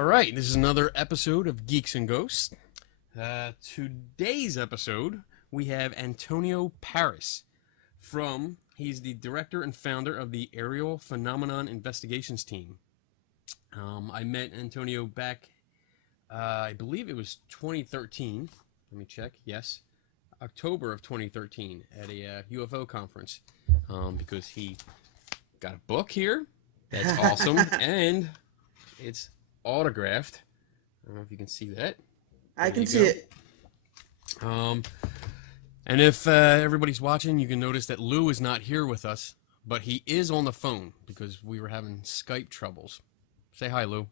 All right, this is another episode of Geeks and Ghosts. Today's episode, we have Antonio Paris he's the director and founder of the Aerial Phenomenon Investigations Team. I met Antonio back, I believe it was 2013. Let me check. Yes, October of 2013 at a UFO conference because he got a book here. That's awesome. And it's autographed. I don't know if you can see that. I can see it. And if everybody's watching, you can notice that Lou is not here with us, but he is on the phone because we were having Skype troubles. Say hi, Lou.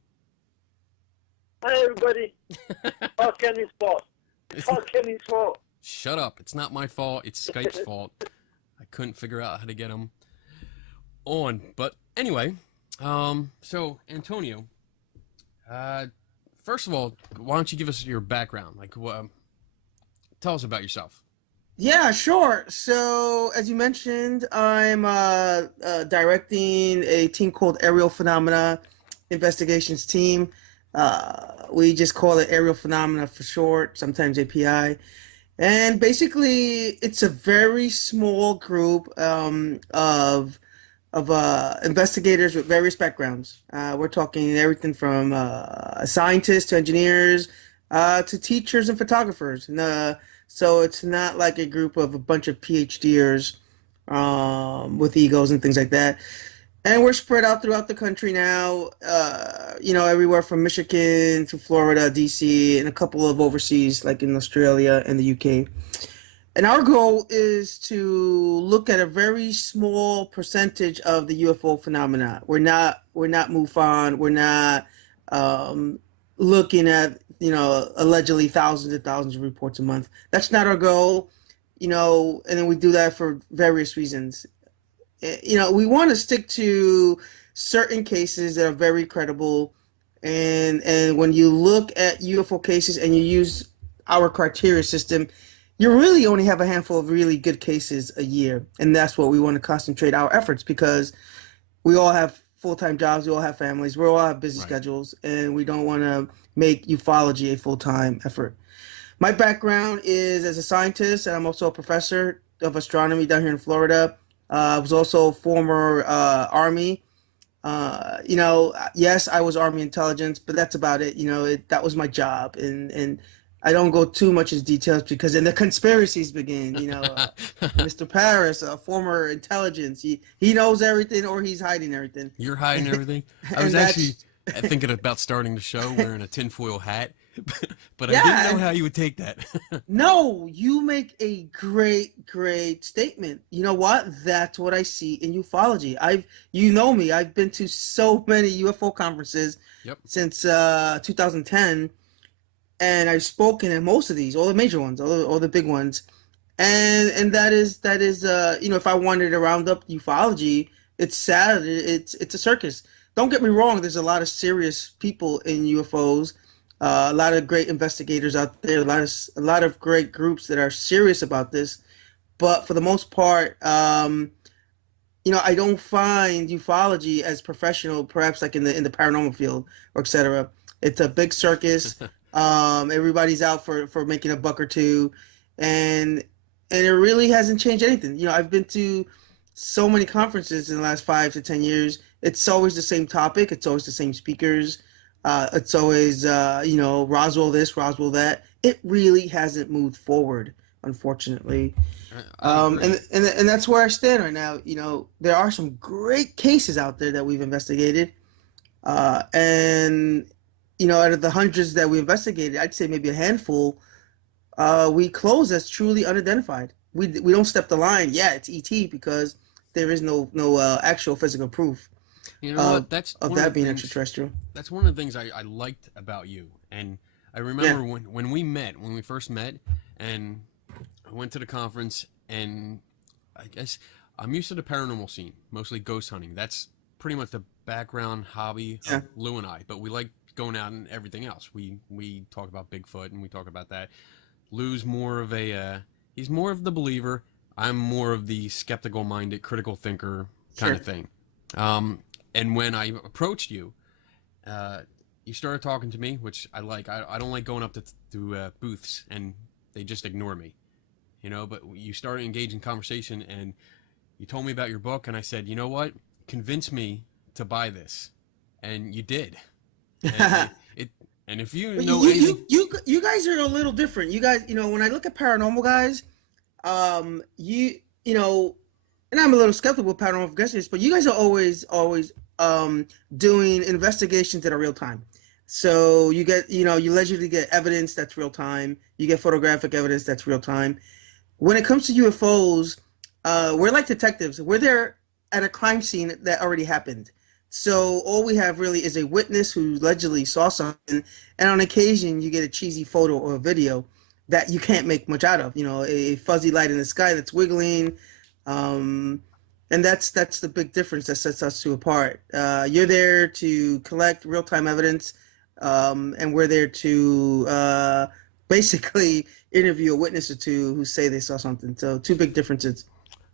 Hi, everybody. How can his fault? How can his fault? Shut up. It's not my fault. It's Skype's fault. I couldn't figure out how to get him on. But anyway, so Antonio, first of all, why don't you give us your background? Tell us about yourself. Yeah, sure. So, as you mentioned, I'm directing a team called Aerial Phenomena Investigations Team. We just call it Aerial Phenomena for short, sometimes API. And basically, it's a very small group of investigators with various backgrounds. We're talking everything from scientists to engineers to teachers and photographers. So it's not like a group of a bunch of PhDers with egos and things like that. And we're spread out throughout the country now, everywhere from Michigan to Florida, DC, and a couple of overseas, like in Australia and the UK. And our goal is to look at a very small percentage of the UFO phenomena. We're not MUFON. We're not looking at, allegedly thousands and thousands of reports a month. That's not our goal, and then we do that for various reasons. We want to stick to certain cases that are very credible. And when you look at UFO cases and you use our criteria system, you really only have a handful of really good cases a year. And that's what we want to concentrate our efforts, because we all have full-time jobs, we all have families, we all have busy schedules, and we don't want to make ufology a full-time effort. My background is as a scientist, and I'm also a professor of astronomy down here in Florida. I was also former Army. Yes, I was Army intelligence, but that's about it. That was my job. And I don't go too much into details because then the conspiracies begin. Mr. Paris, former intelligence, he knows everything or he's hiding everything. You're hiding everything? I was actually thinking about starting the show wearing a tinfoil hat, but I didn't know how you would take that. No, you make a great statement. You know what? That's what I see in ufology. You know me, I've been to so many UFO conferences since 2010. And I've spoken at most of these, all the major ones, all the big ones, and that is if I wanted to round up ufology, it's sad. It's a circus. Don't get me wrong. There's a lot of serious people in UFOs, a lot of great investigators out there, a lot of great groups that are serious about this. But for the most part, I don't find ufology as professional, perhaps like in the paranormal field or etc. It's a big circus. Everybody's out for making a buck or two, and it really hasn't changed anything. I've been to so many conferences in the last 5 to 10 years. It's always the same topic. It's always the same speakers. It's always Roswell this, Roswell that. It really hasn't moved forward, unfortunately. And that's where I stand right now. There are some great cases out there that we've investigated, and out of the hundreds that we investigated, I'd say maybe a handful we close as truly unidentified. We don't step the line. Yeah, it's ET, because there is no actual physical proof what? That's of that being extraterrestrial. That's one of the things I liked about you. And I remember when we first met, and I went to the conference, and I guess I'm used to the paranormal scene, mostly ghost hunting. That's pretty much the background hobby of Lou and I, but we like going out and everything else. We talk about Bigfoot and we talk about that. Lou's more of he's more of the believer. I'm more of the skeptical minded, critical thinker kind of thing. And when I approached you, you started talking to me, which I like. I don't like going up to booths and they just ignore me, you know. But you started engaging conversation, and you told me about your book, and I said, you know what, convince me to buy this, and you did. And and if you know anything, you guys are a little different. You guys, when I look at paranormal guys, you know, and I'm a little skeptical of paranormal investigators, but you guys are always doing investigations that are real time. So you get, you allegedly get evidence that's real time. You get photographic evidence that's real time. When it comes to UFOs, we're like detectives. We're there at a crime scene that already happened. So all we have really is a witness who allegedly saw something, and on occasion you get a cheesy photo or a video that you can't make much out of. A fuzzy light in the sky that's wiggling, and that's the big difference that sets us two apart. You're there to collect real-time evidence, and we're there to basically interview a witness or two who say they saw something. So two big differences.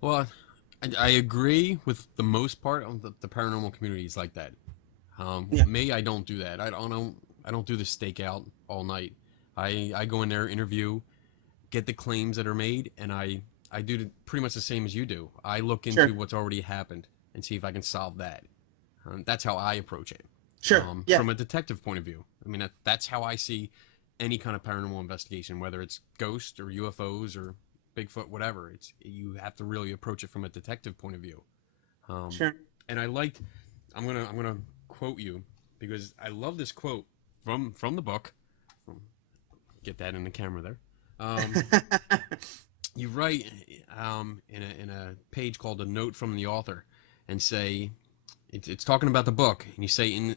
well, I agree with the most part of the paranormal communities like that. Yeah. Me, I don't do that. I don't do the stakeout all night. I go in there, interview, get the claims that are made, and I do pretty much the same as you do. I look into Sure. what's already happened and see if I can solve that. That's how I approach it. Sure. Yeah. From a detective point of view. I mean, that's how I see any kind of paranormal investigation, whether it's ghosts or UFOs or Bigfoot, whatever. You have to really approach it from a detective point of view. Sure. And I'm gonna quote you because I love this quote from the book. Get that in the camera there. You write in a page called "A Note from the Author," and say it's talking about the book, and you say in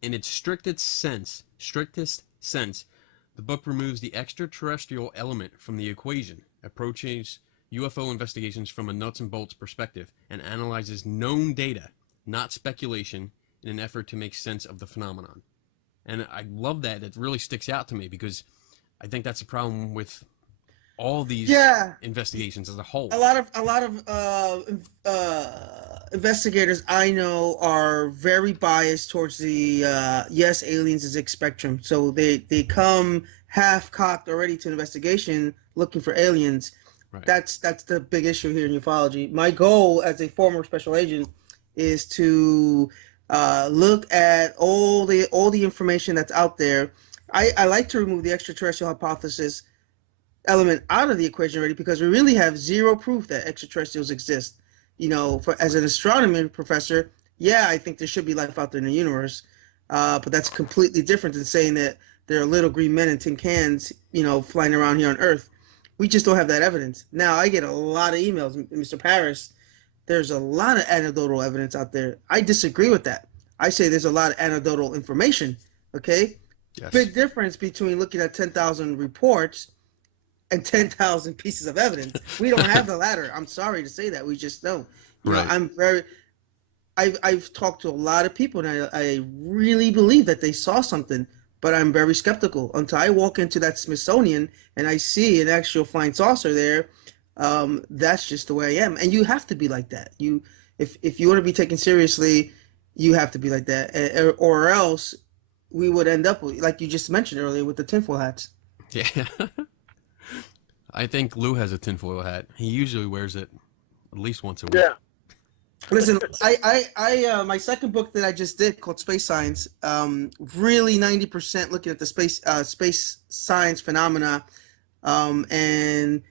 its strictest sense, the book removes the extraterrestrial element from the equation, approaches UFO investigations from a nuts and bolts perspective, and analyzes known data, not speculation, in an effort to make sense of the phenomenon. And I love that. It really sticks out to me because I think that's the problem with all these investigations as a whole. A lot of investigators I know are very biased towards the yes, aliens is a spectrum. So they come half cocked already to an investigation looking for aliens. Right. That's the big issue here in ufology. My goal as a former special agent is to look at all the information that's out there. I like to remove the extraterrestrial hypothesis element out of the equation already because we really have zero proof that extraterrestrials exist. As an astronomy professor, yeah, I think there should be life out there in the universe, but that's completely different than saying that there are little green men in tin cans, flying around here on Earth. We just don't have that evidence. Now, I get a lot of emails, Mr. Paris. There's a lot of anecdotal evidence out there. I disagree with that. I say there's a lot of anecdotal information. Okay, Yes. Big difference between looking at 10,000 reports and 10,000 pieces of evidence. We don't have the latter. I'm sorry to say that. We just don't. Right. I've talked to a lot of people, and I really believe that they saw something, but I'm very skeptical until I walk into that Smithsonian and I see an actual flying saucer there. That's just the way I am, and you have to be like that. If you want to be taken seriously, you have to be like that, or else we would end up like you just mentioned earlier with the tinfoil hats. Yeah. I think Lou has a tinfoil hat. He usually wears it at least once a week. Yeah. Listen, I my second book that I just did called Space Science, really 90% looking at the space science phenomena, and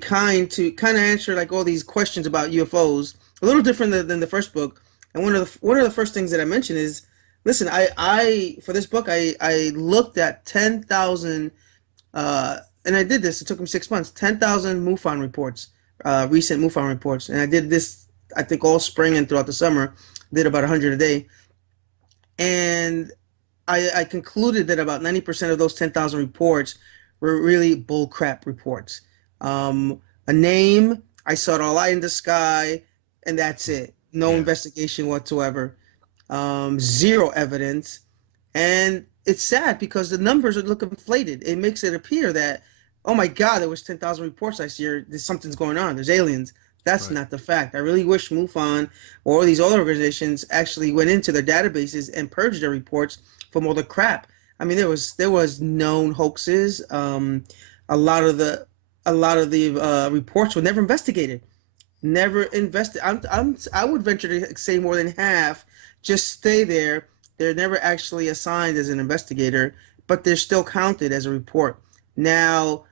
kind of answer like all these questions about UFOs, a little different than the first book. And one of the first things that I mentioned is, listen, I for this book I looked at 10,000, and I did this. It took me 6 months. 10,000 MUFON reports. Recent MUFON reports, and I did this I think all spring and throughout the summer. Did about 100 a day, and I concluded that about 90% of those 10,000 reports were really bullcrap reports. A name, I saw the light in the sky, and that's it. No investigation whatsoever. Zero evidence, and it's sad because the numbers look inflated. It makes it appear that, oh my God, there was 10,000 reports last year. Something's going on. There's aliens. That's Right. not the fact. I really wish MUFON or these other organizations actually went into their databases and purged their reports from all the crap. I mean, there was known hoaxes. A lot of the reports were never investigated. Never invested. I would venture to say more than half just stay there. They're never actually assigned as an investigator, but they're still counted as a report. Now,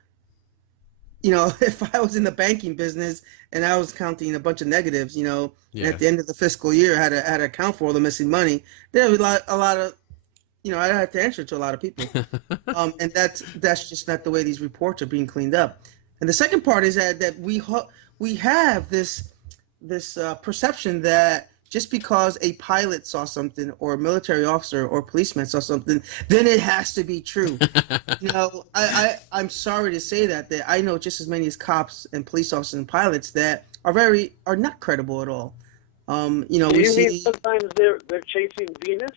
if I was in the banking business and I was counting a bunch of negatives, and Yeah. at the end of the fiscal year, I had to account for all the missing money, there would be a lot of, I'd have to answer to a lot of people. And that's just not the way these reports are being cleaned up. And the second part is that we have this perception that just because a pilot saw something or a military officer or policeman saw something, then it has to be true. I'm sorry to say that I know just as many as cops and police officers and pilots that are not credible at all. Do We you mean see sometimes they're chasing Venus?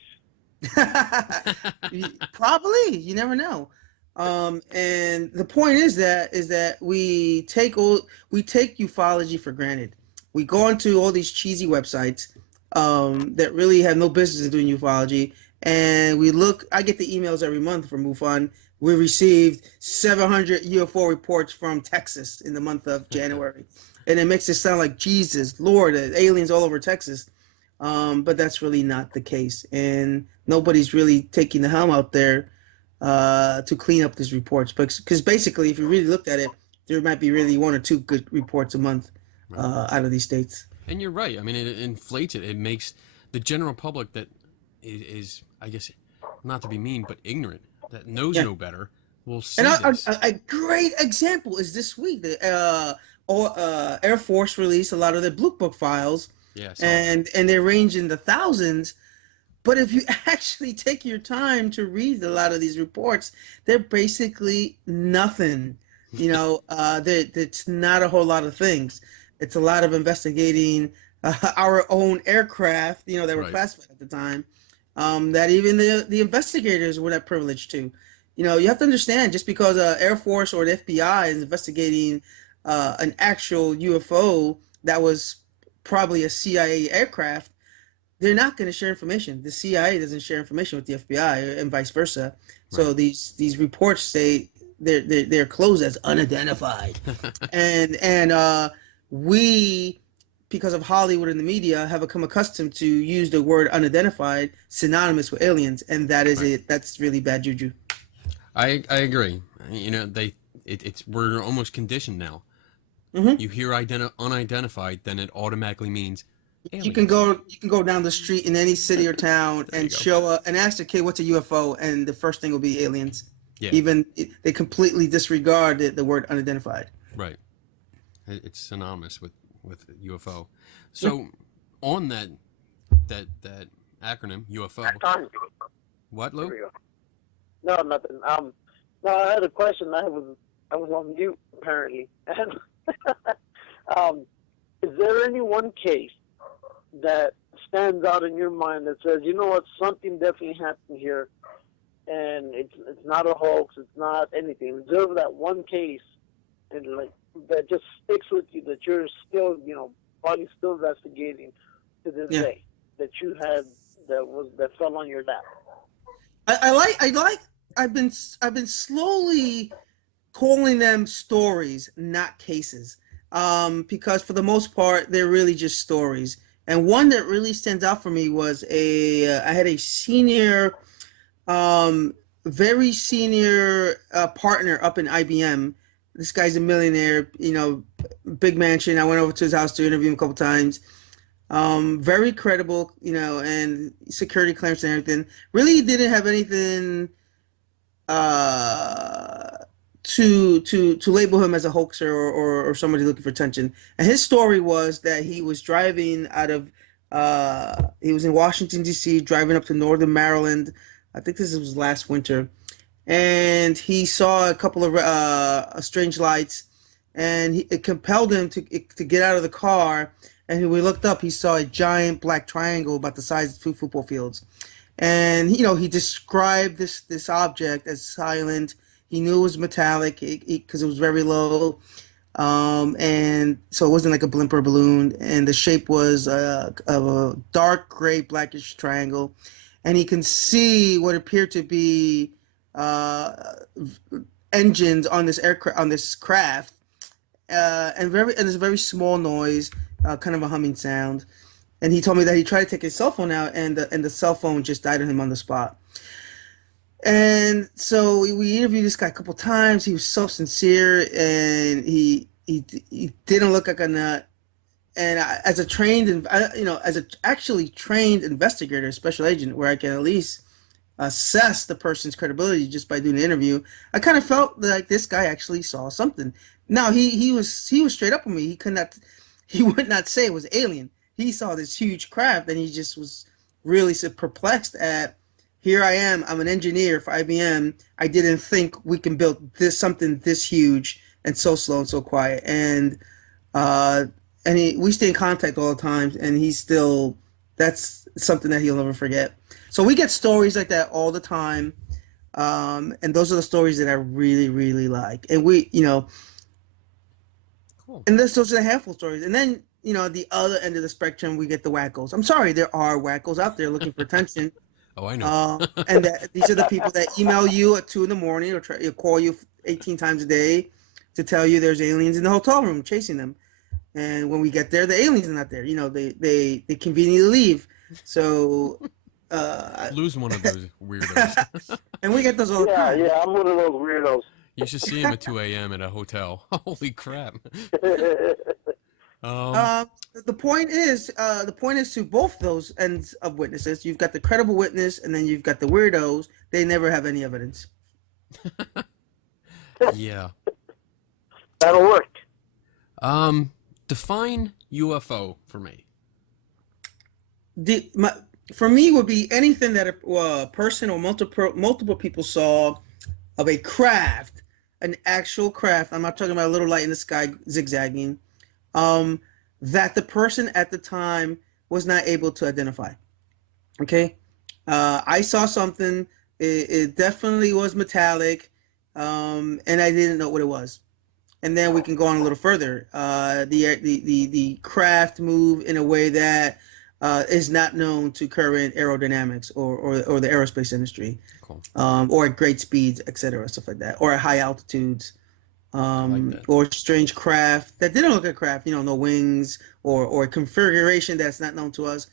probably, you never know. And the point is that we take ufology for granted. We go onto all these cheesy websites that really have no business in doing ufology, and we look. I get the emails every month from MUFON. We received 700 UFO reports from Texas in the month of January, and it makes it sound like Jesus, Lord, aliens all over Texas. But that's really not the case, and nobody's really taking the helm out there to clean up these reports. Because basically, if you really looked at it, there might be really one or two good reports a month out of these states. And you're right. I mean, it inflates it. It makes the general public that is, I guess, not to be mean, but ignorant, that knows no better, will see And this. a great example is this week. The Air Force released a lot of their Blue Book files, Yeah, and they range in the thousands. But if you actually take your time to read a lot of these reports, they're basically nothing. It's not a whole lot of things. It's a lot of investigating our own aircraft, that were Right. classified at the time, that even the investigators were not privileged to. You have to understand, just because Air Force or the FBI is investigating an actual UFO that was probably a CIA aircraft, they're not going to share information. The CIA doesn't share information with the FBI, and vice versa. So Right. these reports say they're closed as unidentified, and we, because of Hollywood and the media, have become accustomed to use the word unidentified synonymous with aliens, and that is Right. it. That's really bad juju. I agree. We're almost conditioned now. Mm-hmm. You hear unidentified, then it automatically means aliens. You can go down the street in any city or town and and ask the kid what's a UFO, and the first thing will be aliens. Yeah. Even they completely disregard the word unidentified. Right. It's synonymous with UFO. So on that acronym UFO. What, Lou? No, nothing. No, I had a question. I was on mute apparently. And is there any one case that stands out in your mind that says, you know what, something definitely happened here, and it's not a hoax, it's not anything? Is there that one case, and that just sticks with you, that you're still, probably still investigating to this day, that you had that fell on your lap? I've been slowly calling them stories, not cases, because for the most part they're really just stories. And one that really stands out for me was I had a senior, very senior partner up in IBM. This guy's a millionaire, big mansion. I went over to his house to interview him a couple times. Very credible, and security clearance and everything. Really didn't have anything to label him as a hoaxer or somebody looking for attention. And his story was that he was driving he was in Washington, D.C., driving up to northern Maryland. I think this was last winter. And he saw a couple of strange lights, and it compelled him to get out of the car. And when he looked up, he saw a giant black triangle about the size of 2 football fields. And, he described this object as silent. He knew it was metallic because it was very low. And so it wasn't like a blimp or balloon, and the shape was of a dark gray blackish triangle, and he can see what appeared to be uh, engines on this aircraft on this craft, and it's a very small noise, kind of a humming sound. And he told me that he tried to take his cell phone out, and the cell phone just died on him on the spot. And so we interviewed this guy a couple times. He was so sincere, and he didn't look like a nut. And as a trained, as a actually trained investigator, special agent, where I can at least assess the person's credibility just by doing the interview, I kind of felt like this guy actually saw something. Now he was straight up with me. He would not say it was alien. He saw this huge craft, and he just was really so perplexed at, here I am. I'm an engineer for IBM. I didn't think we can build something this huge and so slow and so quiet. Uh, we stay in contact all the time, and that's something that he'll never forget. So we get stories like that all the time, and those are the stories that I really, really like. And Cool. and those are the handful stories. And then, the other end of the spectrum, we get the wackos. I'm sorry, there are wackos out there looking for attention. Oh, I know. And these are the people that email you at 2 a.m. or call you 18 times a day to tell you there's aliens in the hotel room chasing them. And when we get there, the aliens are not there. They conveniently leave. So Lose one of those weirdos. and we get those all the time. Yeah, I'm one of those weirdos. You should see him at 2 a.m. at a hotel. Holy crap. The point is to both those ends of witnesses. You've got the credible witness, and then you've got the weirdos. They never have any evidence. Yeah. That'll work. Define UFO for me. For me, would be anything that a person or multiple people saw of a craft, an actual craft. I'm not talking about a little light in the sky zigzagging. That the person at the time was not able to identify. Okay, I saw something. It definitely was metallic, and I didn't know what it was. And then we can go on a little further. The craft moved in a way that is not known to current aerodynamics or the aerospace industry. Cool. Or at great speeds, etc., stuff like that, or at high altitudes. Like or strange craft that didn't look like craft, no wings or a configuration that's not known to us.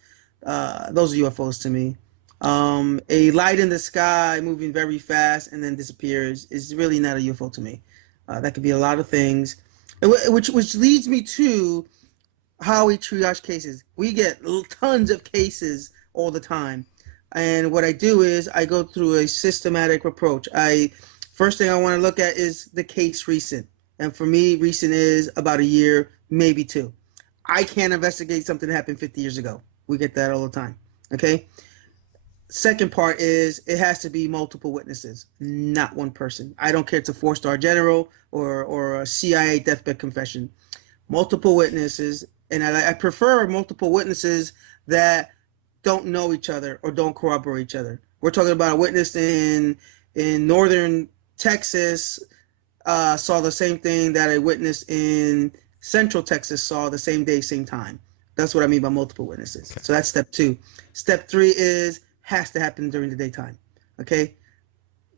Those are UFOs to me. A light in the sky moving very fast and then disappears is really not a UFO to me. That could be a lot of things, which leads me to how we triage cases. We get tons of cases all the time, and what I do is I go through a systematic approach. First thing I want to look at is the case recent. And for me, recent is about a year, maybe 2. I can't investigate something that happened 50 years ago. We get that all the time. Okay? Second part is it has to be multiple witnesses, not one person. I don't care if it's a 4-star general or a CIA deathbed confession. Multiple witnesses, and I prefer multiple witnesses that don't know each other or don't corroborate each other. We're talking about a witness in northern Texas saw the same thing that a witness in Central Texas saw the same day, same time. That's what I mean by multiple witnesses. Okay. So that's step 2. Step 3 is has to happen during the daytime. Okay,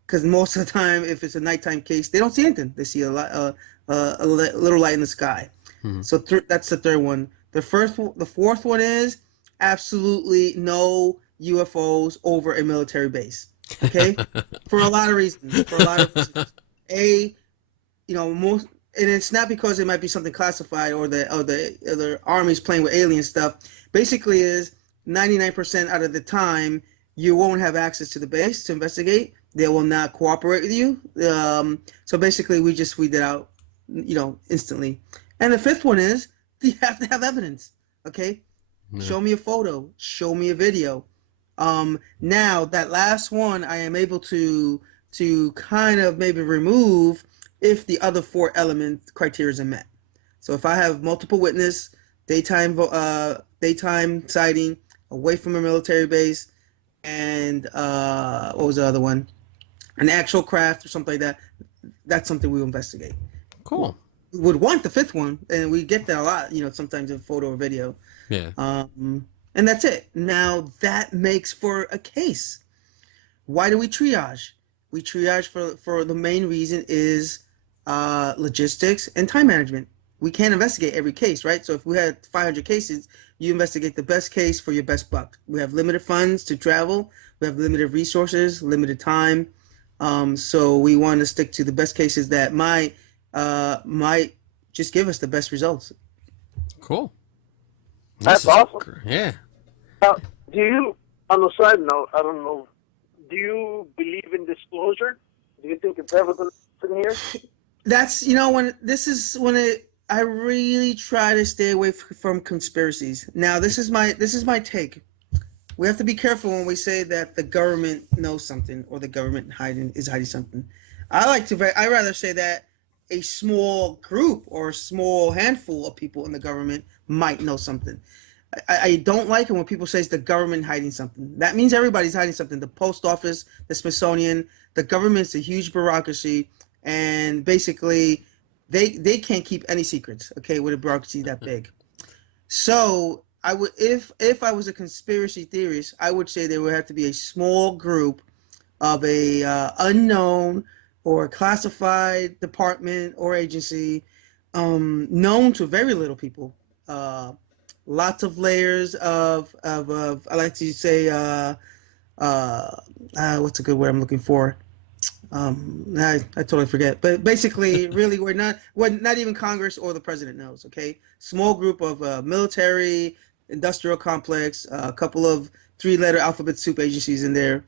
because most of the time, if it's a nighttime case, they don't see anything. They see a little light in the sky. Mm-hmm. So that's the third one. The fourth one is absolutely no UFOs over a military base. Okay, for a lot of reasons. Most, and it's not because it might be something classified or the army's playing with alien stuff. Basically, is 99% out of the time you won't have access to the base to investigate. They will not cooperate with you. So basically, we just weed it out, instantly. And the fifth one is you have to have evidence. Okay, show me a photo, show me a video. Now that last one, I am able to kind of maybe remove if the other 4 element criteria are met. So if I have multiple witness, daytime sighting, away from a military base, and what was the other one? An actual craft or something like that. That's something we'll investigate. Cool. would want the fifth one, and we get that a lot, sometimes in photo or video. Yeah. And that's it. Now that makes for a case. Why do we triage? We triage for the main reason is logistics and time management. We can't investigate every case, right? So if we had 500 cases, you investigate the best case for your best buck. We have limited funds to travel. We have limited resources, limited time. So we want to stick to the best cases that might just give us the best results. Cool. That's awesome. Yeah. Now, do you, on a side note, I don't know, do you believe in disclosure? Do you think it's ever going to happen here? That's, I really try to stay away from conspiracies. Now, this is my take. We have to be careful when we say that the government knows something or the government is hiding something. I rather say that a small group or a small handful of people in the government might know something. I don't like it when people say it's the government hiding something. That means everybody's hiding something. The post office, the Smithsonian, the government's a huge bureaucracy, and basically they can't keep any secrets, okay, with a bureaucracy that big. So I would, if I was a conspiracy theorist, I would say there would have to be a small group of a unknown or classified department or agency, known to very little people. Lots of layers of I like to say what's a good word I'm looking for? I totally forget. But basically, really, we're not even Congress or the president knows. Okay, small group of military, industrial complex, a couple of 3-letter alphabet soup agencies in there,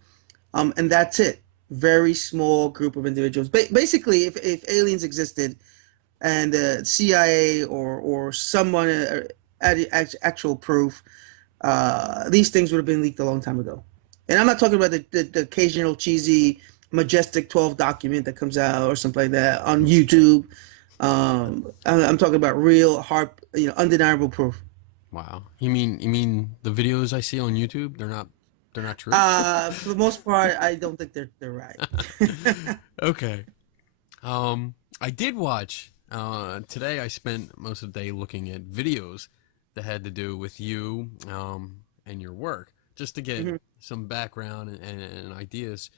and that's it. Very small group of individuals. Basically, if aliens existed, and the CIA or someone actual proof, these things would have been leaked a long time ago. And I'm not talking about the occasional cheesy Majestic 12 document that comes out or something like that on YouTube. I'm talking about real hard, undeniable proof. Wow. You mean the videos I see on YouTube? They're not true. For the most part, I don't think they're right. Okay. I did watch today. I spent most of the day looking at videos that had to do with you and your work, just to get some background and ideas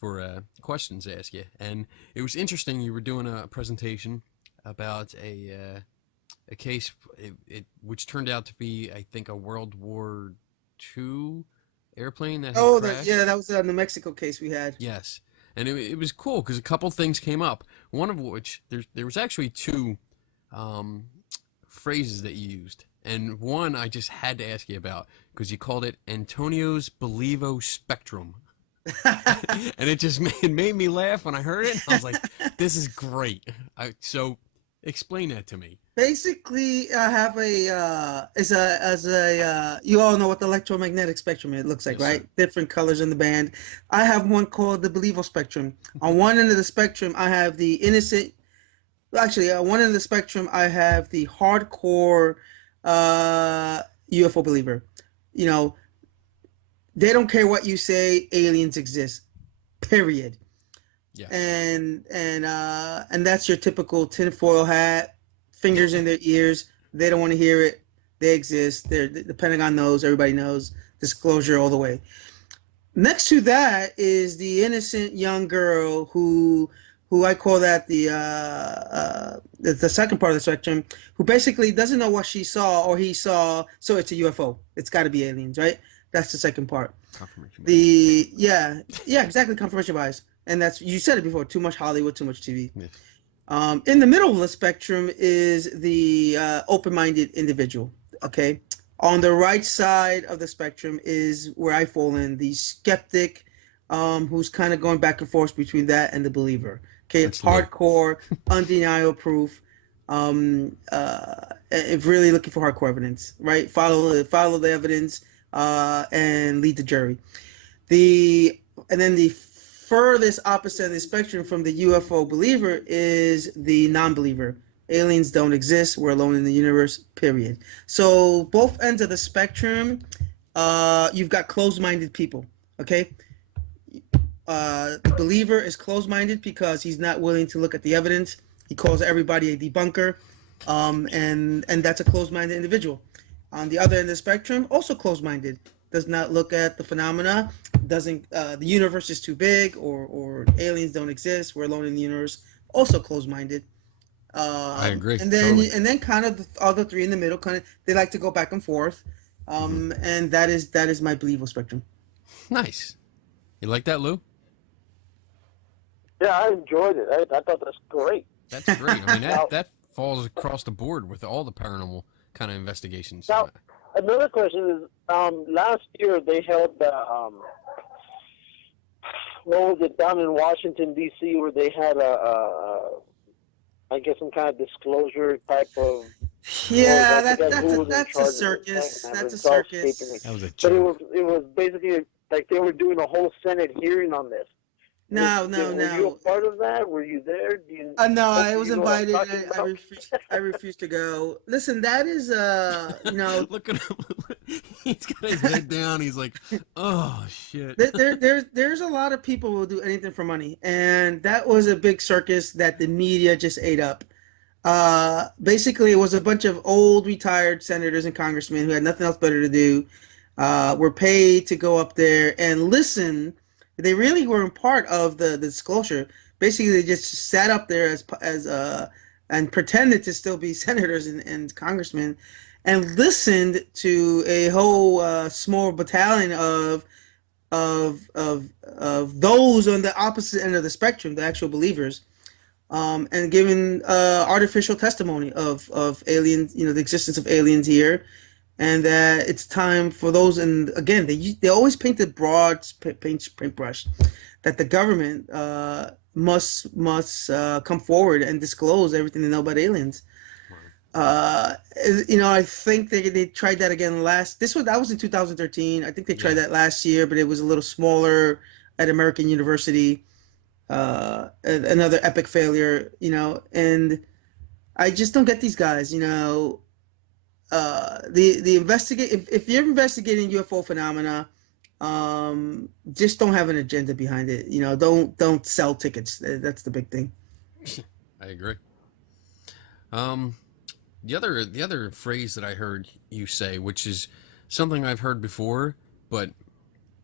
for questions to ask you. And it was interesting. You were doing a presentation about a case which turned out to be, I think, a World War II airplane that had crashed. That was the New Mexico case we had. Yes. And it was cool because a couple things came up. One of which, there was actually two phrases that you used. And one I just had to ask you about because you called it Antonio's Believo Spectrum. And it made me laugh when I heard it. I was like, this is great. So explain that to me. Basically, I have you all know what the electromagnetic spectrum it looks like, yes, right? Sir. Different colors in the band. I have one called the Believo spectrum. On one end of the spectrum, I have the innocent. Actually, on one end of the spectrum, I have the hardcore UFO believer. They don't care what you say. Aliens exist. Period. Yeah. And that's your typical tinfoil hat, fingers in their ears. They don't want to hear it. They exist. The Pentagon knows. Everybody knows. Disclosure all the way. Next to that is the innocent young girl who I call that the second part of the spectrum, who basically doesn't know what she saw or he saw, so it's a UFO. It's got to be aliens, right? That's the second part. Confirmation bias. Yeah, exactly. Confirmation bias. And that's, you said it before, too much Hollywood, too much TV. Yes. In the middle of the spectrum is the open-minded individual, okay? On the right side of the spectrum is where I fall in, the skeptic, who's kind of going back and forth between that and the believer. Okay, it's hardcore, undeniable proof, really looking for hardcore evidence, right? Follow the evidence, and lead the jury. And then the furthest opposite of the spectrum from the UFO believer is the non-believer. Aliens don't exist. We're alone in the universe, period. So both ends of the spectrum, you've got closed-minded people, okay? The believer is closed-minded because he's not willing to look at the evidence. He calls everybody a debunker, and that's a closed-minded individual. On the other end of the spectrum, also closed-minded, does not look at the phenomena, doesn't the universe is too big, or aliens don't exist, we're alone in the universe, also closed-minded. I agree. And then Totally. and then kind of the other three in the middle, kind of they like to go back and forth, and that is my believable spectrum. Nice. You like that, Lou? Yeah, I enjoyed it. I thought that's great. That's great. I mean, Now- that falls across the board with all the paranormal kind of investigations. Now, another question is, last year they held the, what was it, down in Washington, D.C., where they had I guess some kind of disclosure type of... Yeah, I forget that's who a, was in that's a charge of it. circus. Dang, man, That's a it's all escaping circus. me. That was a But joke. it was basically like they were doing a whole Senate hearing on this. No, Were you a part of that? Were you there? Do you, no, I was you know what I'm invited. talking I about? refused. I refused to go. Listen, that is Look at him. He's got his head down. He's like, oh, shit. there's a lot of people who will do anything for money, and that was a big circus that the media just ate up. Basically, it was a bunch of old retired senators and congressmen who had nothing else better to do. Were paid to go up there and listen. They really weren't part of the disclosure. Basically, they just sat up there as and pretended to still be senators and congressmen, and listened to a whole small battalion of those on the opposite end of the spectrum, the actual believers, and giving artificial testimony of aliens, the existence of aliens here, and that it's time for those. And again, they always paint the broad paintbrush that the government must come forward and disclose everything they know about aliens. I think they tried that again that was in 2013. I think they tried that last year, but it was a little smaller at American University. Another epic failure, and I just don't get these guys. The investigate if you're investigating UFO phenomena, just don't have an agenda behind it. Don't sell tickets. That's the big thing. I agree. The other phrase that I heard you say, which is something I've heard before, but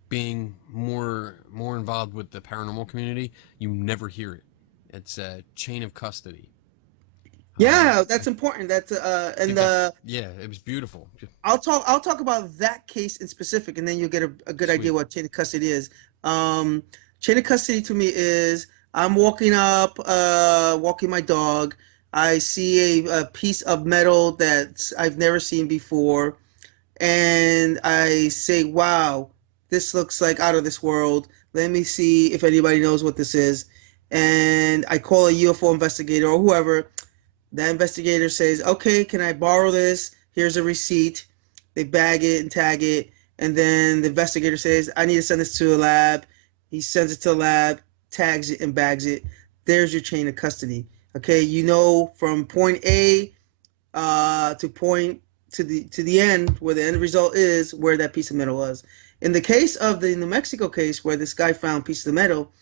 being more involved with the paranormal community, you never hear it. It's a chain of custody. Yeah, that's important. That's yeah, it was beautiful. I'll talk about that case in specific, and then you'll get a good idea what chain of custody is. Chain of custody to me is I'm walking my dog. I see a piece of metal that I've never seen before, and I say, "Wow, this looks like out of this world. Let me see if anybody knows what this is." And I call a UFO investigator or whoever. That investigator says, "Okay, can I borrow this? Here's a receipt." They bag it and tag it, and then the investigator says, "I need to send this to a lab." He sends it to a lab, tags it, and bags it. There's your chain of custody. Okay, from point A to the end, where the end result is, where that piece of metal was. In the case of the New Mexico case, where this guy found pieces of metal,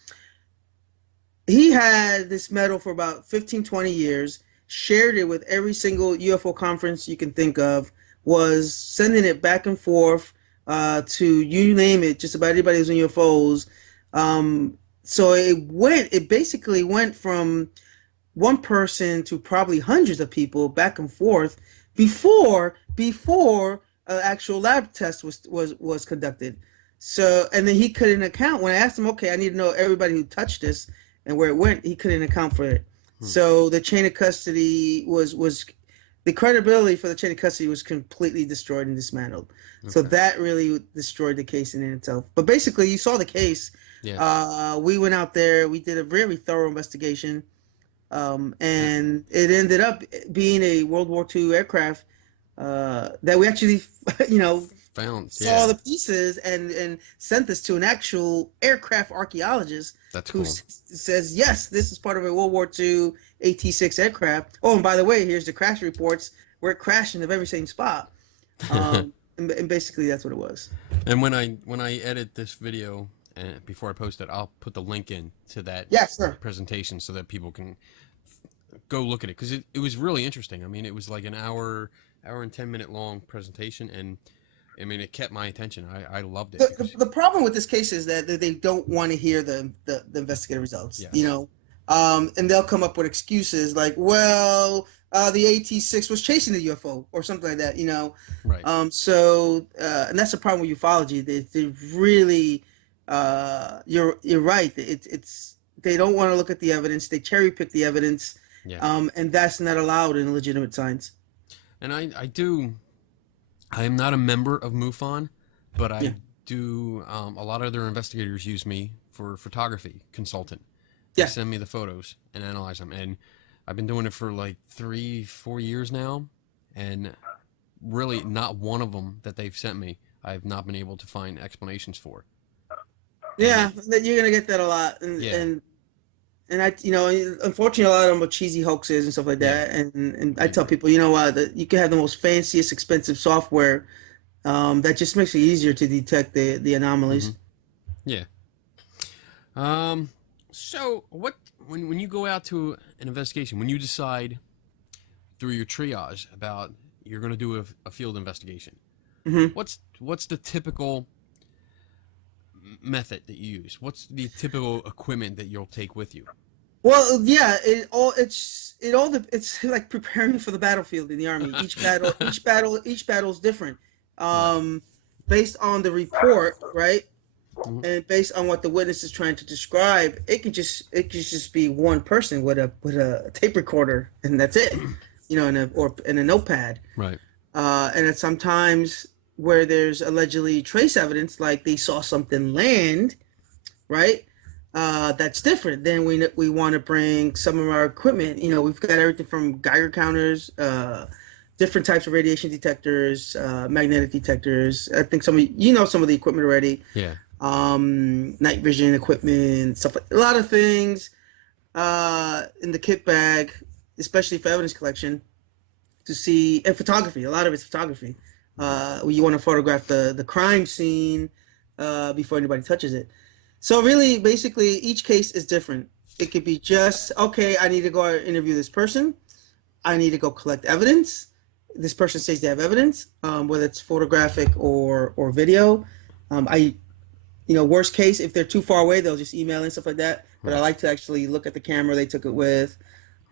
he had this metal for about 15, 20 years, shared it with every single UFO conference you can think of, was sending it back and forth to you name it, just about anybody who's in UFOs. So it basically went from one person to probably hundreds of people back and forth before an actual lab test was conducted. So, and then he couldn't account. When I asked him, okay, I need to know everybody who touched this and where it went, he couldn't account for it. So the chain of custody was the credibility for the chain of custody was completely destroyed and dismantled. Okay. So that really destroyed the case in itself. But basically, you saw the case. Yeah. We went out there. We did a very thorough investigation, and it ended up being a World War II aircraft that we actually, saw the pieces and sent this to an actual aircraft archaeologist. That's who cool. Says, yes, this is part of a World War II AT-6 aircraft. Oh, and by the way, here's the crash reports where it crashed in the very same spot. And basically, that's what it was. And when I edit this video, before I post it, I'll put the link in to that yes, sir. presentation so that people can go look at it because it was really interesting. I mean, it was like an hour and 10-minute long presentation, and I mean, it kept my attention. I loved it. The problem with this case is that they don't want to hear the investigative results, Yes. you know, and they'll come up with excuses like, well, the AT-6 was chasing the UFO or something like that, you know. Right. And that's the problem with ufology. They really, you're right. It's they don't want to look at the evidence. They cherry pick the evidence, and that's not allowed in legitimate science. And I am not a member of MUFON, but I do. A lot of their investigators use me for photography consultant. They send me the photos and analyze them, and I've been doing it for like 3-4 years now, and really not one of them that they've sent me I've not been able to find explanations for. Yeah, you're gonna get that a lot, and I, you know, unfortunately, a lot of them are cheesy hoaxes and stuff like that. And I tell people, you know what, that you can have the most fanciest, expensive software, that just makes it easier to detect the anomalies. Mm-hmm. Yeah. So when you go out to an investigation, when you decide through your triage about you're going to do a field investigation, what's the typical method that you use? What's the typical equipment that you'll take with you? Well, yeah, it's like preparing for the battlefield in the army. Each battle is different, based on the report, right? And based on what the witness is trying to describe. It could just be one person with a tape recorder, and that's it, you know, in a notepad, right? And it's sometimes where there's allegedly trace evidence, like they saw something land, right? That's different. Then we want to bring some of our equipment. You know, we've got everything from Geiger counters, different types of radiation detectors, magnetic detectors. I think some of the equipment already. Yeah. Night vision equipment, stuff like a lot of things in the kit bag, especially for evidence collection, to see, and photography. A lot of it's photography. You want to photograph the crime scene before anybody touches it. So really, basically, each case is different. It could be just, okay, I need to go interview this person. I need to go collect evidence. This person says they have evidence, whether it's photographic or video. Worst case, if they're too far away, they'll just email and stuff like that. But I like to actually look at the camera they took it with,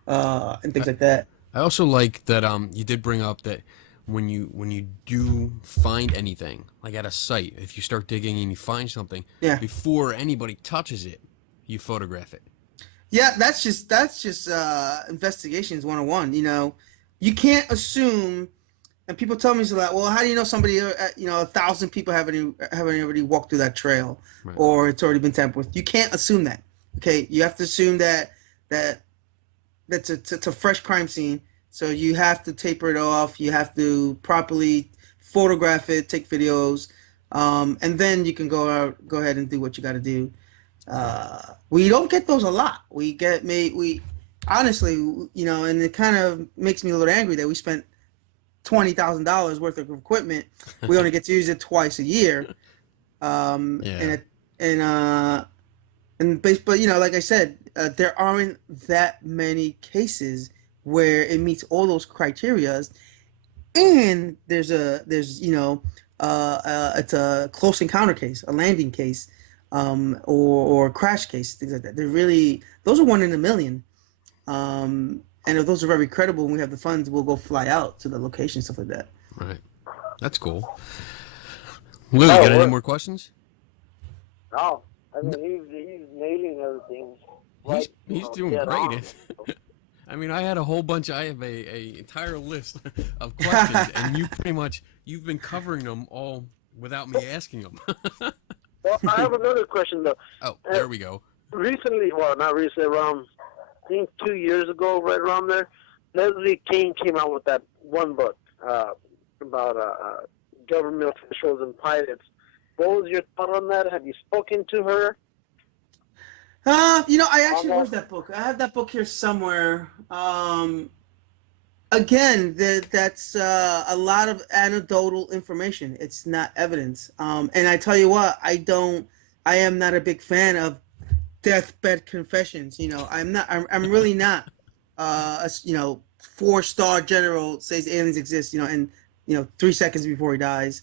and things like that. I also like that you did bring up that when you do find anything, like at a site, if you start digging and you find something, before anybody touches it, you photograph it. Yeah, that's just investigations 101. You know, you can't assume. And people tell me so that, well, how do you know somebody, 1,000 people haven't already walked through that trail, or it's already been tampered with? You can't assume that. Okay, you have to assume that it's a fresh crime scene. So you have to taper it off. You have to properly photograph it, take videos, and then you can go ahead and do what you got to do. We don't get those a lot. We honestly, and it kind of makes me a little angry that we spent $20,000 worth of equipment. We only get to use it twice a year. But like I said, there aren't that many cases where it meets all those criteria, and it's a close encounter case, a landing case, or a crash case, things like that. Those are 1 in a million. And if those are very credible and we have the funds, we'll go fly out to the location, stuff like that. Right. That's cool. Lou, you got any more questions? No. I mean, he's nailing everything. He's doing great. I mean, I had a whole bunch. I have a entire list of questions, and you've been covering them all without me asking them. Well, I have another question, though. Oh, there we go. Recently, not recently, around, I think 2 years ago, right around there, Leslie King came out with that one book about government officials and pilots. What was your thought on that? Have you spoken to her? I actually wrote that book. I have that book here somewhere. Again, that's a lot of anecdotal information. It's not evidence. And I tell you what, I am not a big fan of deathbed confessions. I'm really not. you know, 4-star general says aliens exist, you know, and 3 seconds before he dies.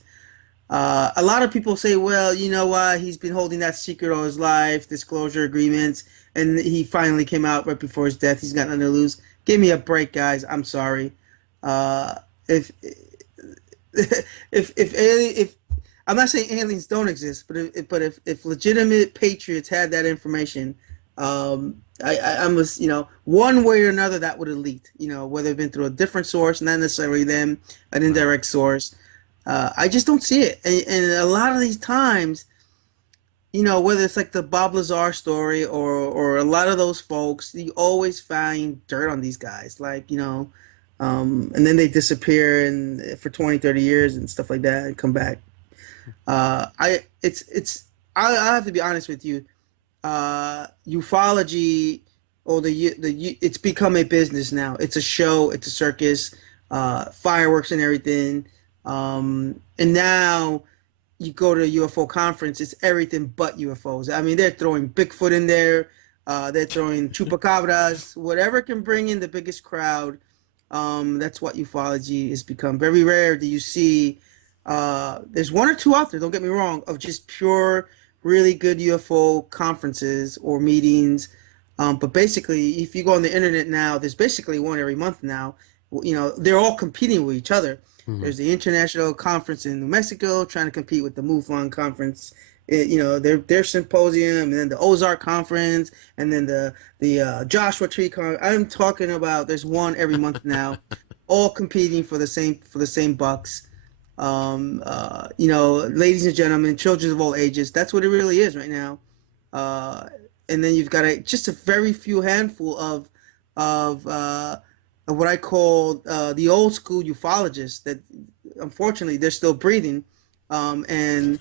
A lot of people say, well, you know what? He's been holding that secret all his life, disclosure agreements, and he finally came out right before his death. He's got nothing to lose. Give me a break, guys. I'm sorry. If if I'm not saying aliens don't exist, but if legitimate patriots had that information, I was, one way or another that would have leaked, whether it been through a different source, not necessarily them, an indirect source. I just don't see it. And a lot of these times, whether it's like the Bob Lazar story or a lot of those folks, you always find dirt on these guys. Like, and then they disappear and for 20, 30 years and stuff like that and come back. I have to be honest with you. Ufology or it's become a business now. It's a show, it's a circus, fireworks and everything. And now you go to a UFO conference, it's everything but UFOs. I mean, they're throwing Bigfoot in there, they're throwing chupacabras, whatever can bring in the biggest crowd. That's what ufology has become. Very rare do you see. There's one or two out there, don't get me wrong, of just pure, really good UFO conferences or meetings. But basically, if you go on the internet now, there's basically one every month now. They're all competing with each other. Mm-hmm. There's the international conference in New Mexico trying to compete with the MUFON conference. Their symposium, and then the Ozark conference, and then the Joshua Tree conference. I'm talking about there's one every month now, all competing for the same bucks. Ladies and gentlemen, children of all ages. That's what it really is right now. And then you've got just a very few handful of what I call the old school ufologists that unfortunately they're still breathing. And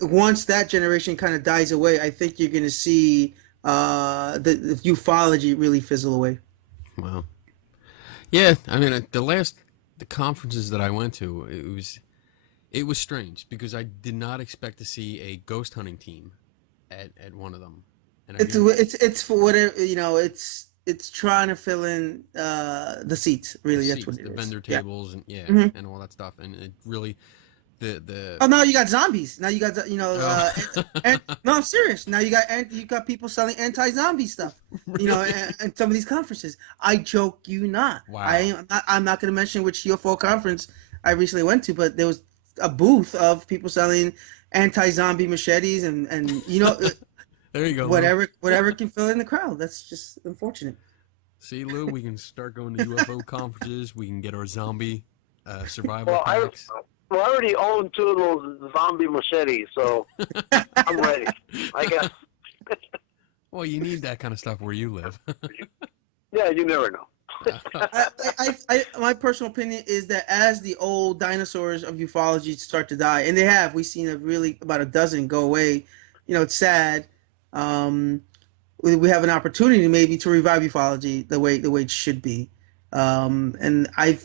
once that generation kind of dies away, I think you're going to see the ufology really fizzle away. Wow. Yeah, I mean, the conferences that I went to, it was strange because I did not expect to see a ghost hunting team at one of them. And it's for whatever, it's trying to fill in the seats. Really, that's what it is. The vendor tables and mm-hmm. and all that stuff, and it really the. Oh, now you got zombies. Now you got no, I'm serious. Now you got people selling anti-zombie stuff. And some of these conferences. I joke you not. Wow. I'm not going to mention which UFO conference I recently went to, but there was a booth of people selling anti-zombie machetes and there you go. Whatever can fill in the crowd. That's just unfortunate. See, Lou, we can start going to UFO conferences. We can get our zombie survival packs. I already own 2 of those zombie machetes, so I'm ready, I guess. Well, you need that kind of stuff where you live. Yeah, you never know. My personal opinion is that as the old dinosaurs of ufology start to die, and we've seen about a dozen go away. It's sad. We have an opportunity maybe to revive ufology the way it should be. And I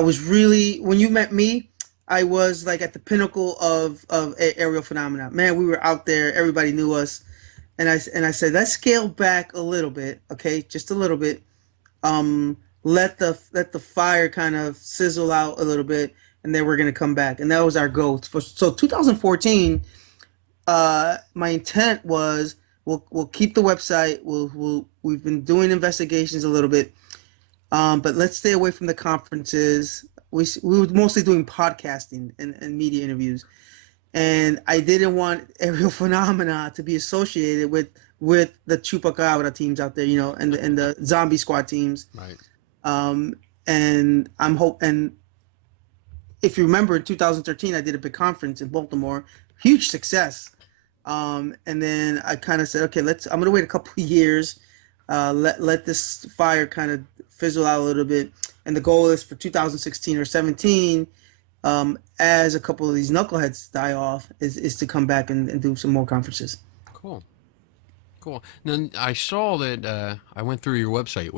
was really, when you met me, I was like at the pinnacle of aerial phenomena. Man, we were out there. Everybody knew us. And I said, let's scale back a little bit. Okay. Just a little bit. Let the fire kind of sizzle out a little bit, and then we're going to come back. And that was our goal. So 2014, my intent was we'll keep the website. We've been doing investigations a little bit. But let's stay away from the conferences. We were mostly doing podcasting and media interviews, and I didn't want aerial phenomena to be associated with the chupacabra teams out there, and the zombie squad teams. Right. And and if you remember, in 2013, I did a big conference in Baltimore, huge success. And then I kind of said, okay, I'm going to wait a couple of years, let this fire kind of fizzle out a little bit. And the goal is for 2016 or 17, as a couple of these knuckleheads die off, is to come back and do some more conferences. Cool. Then I saw that I went through your website,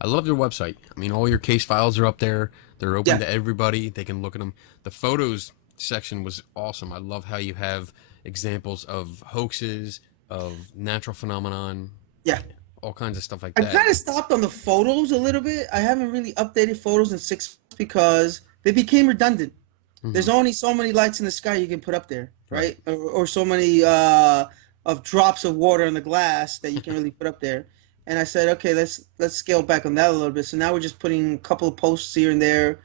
I love your website. I mean, all your case files are up there. They're open to everybody. They can look at them. The photos section was awesome. I love how you have examples of hoaxes, of natural phenomenon. Yeah. all kinds of stuff like I that. kind of stopped on the photos a little bit. I haven't really updated photos in 6 months because they became redundant. There's only so many lights in the sky you can put up there, right? Or so many of drops of water in the glass that you can really put up there. And I said, okay, let's scale back on that a little bit. So now we're just putting a couple of posts here and there.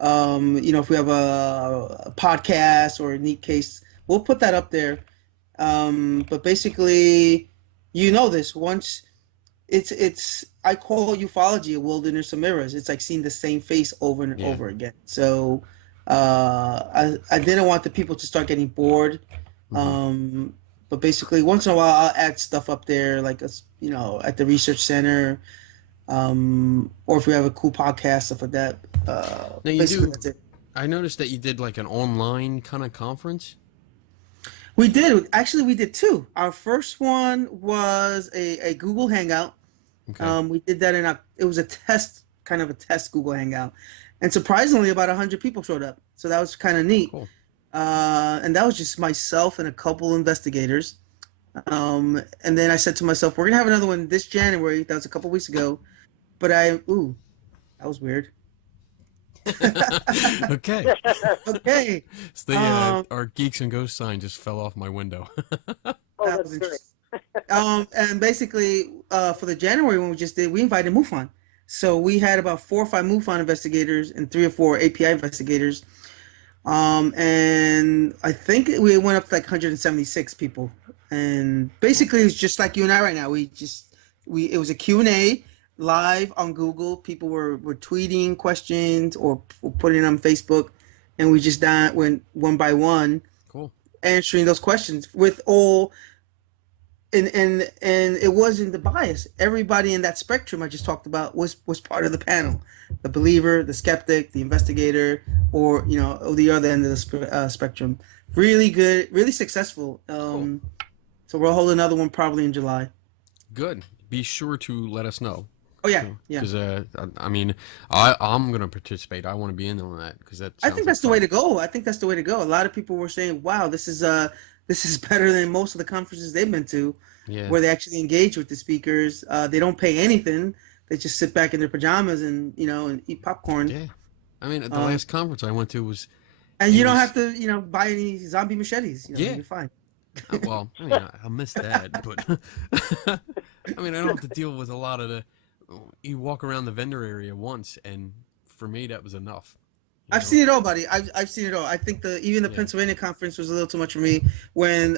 If we have a podcast or a neat case, we'll put that up there. But basically, this once it's I call ufology a wilderness of mirrors. It's like seeing the same face over and over again. So I didn't want the people to start getting bored. But basically, once in a while, I'll add stuff up there, like at the research center, or if we have a cool podcast, stuff like that. Now you basically, do. that's it. I noticed that you did like an online kind of conference. We did. Actually, we did 2. Our first one was a Google Hangout. Okay. We did that it was a test, kind of a test Google Hangout. And surprisingly, about 100 people showed up. So that was kind of neat. Cool. And that was just myself and a couple investigators. And then I said to myself, we're going to have another one this January. That was a couple weeks ago. But that was weird. Okay. Okay. So our Geeks and Ghosts sign just fell off my window. Oh, That that's was great. And basically, for the January one we just did, we invited MUFON. So we had about 4 or 5 MUFON investigators and 3 or 4 API investigators. And I think we went up to like 176 people. And basically, it's just like you and I right now. It was a Q&A live on Google. People were tweeting questions or putting it on Facebook. And we just went one by one. Cool. Answering those questions with all... And it wasn't the bias. Everybody in that spectrum I just talked about was part of the panel. The believer, the skeptic, the investigator, or the other end of the spectrum. Really good, really successful. Cool. So we'll hold another one probably in July. Good. Be sure to let us know. Oh yeah, yeah. Because I'm gonna participate. I want to be in on that because I think that's the way to go. I think that's the way to go. A lot of people were saying, "Wow, this is better than most of the conferences they've been to, where they actually engage with the speakers. They don't pay anything. They just sit back in their pajamas and and eat popcorn. Yeah, I mean, the last conference I went to was, and you don't have to buy any zombie machetes. You're fine. Well, I mean, I miss that, but I mean, I don't have to deal with a lot of the. You walk around the vendor area once, and for me, that was enough. I've seen it all, buddy. I've seen it all. I think even the Pennsylvania conference was a little too much for me when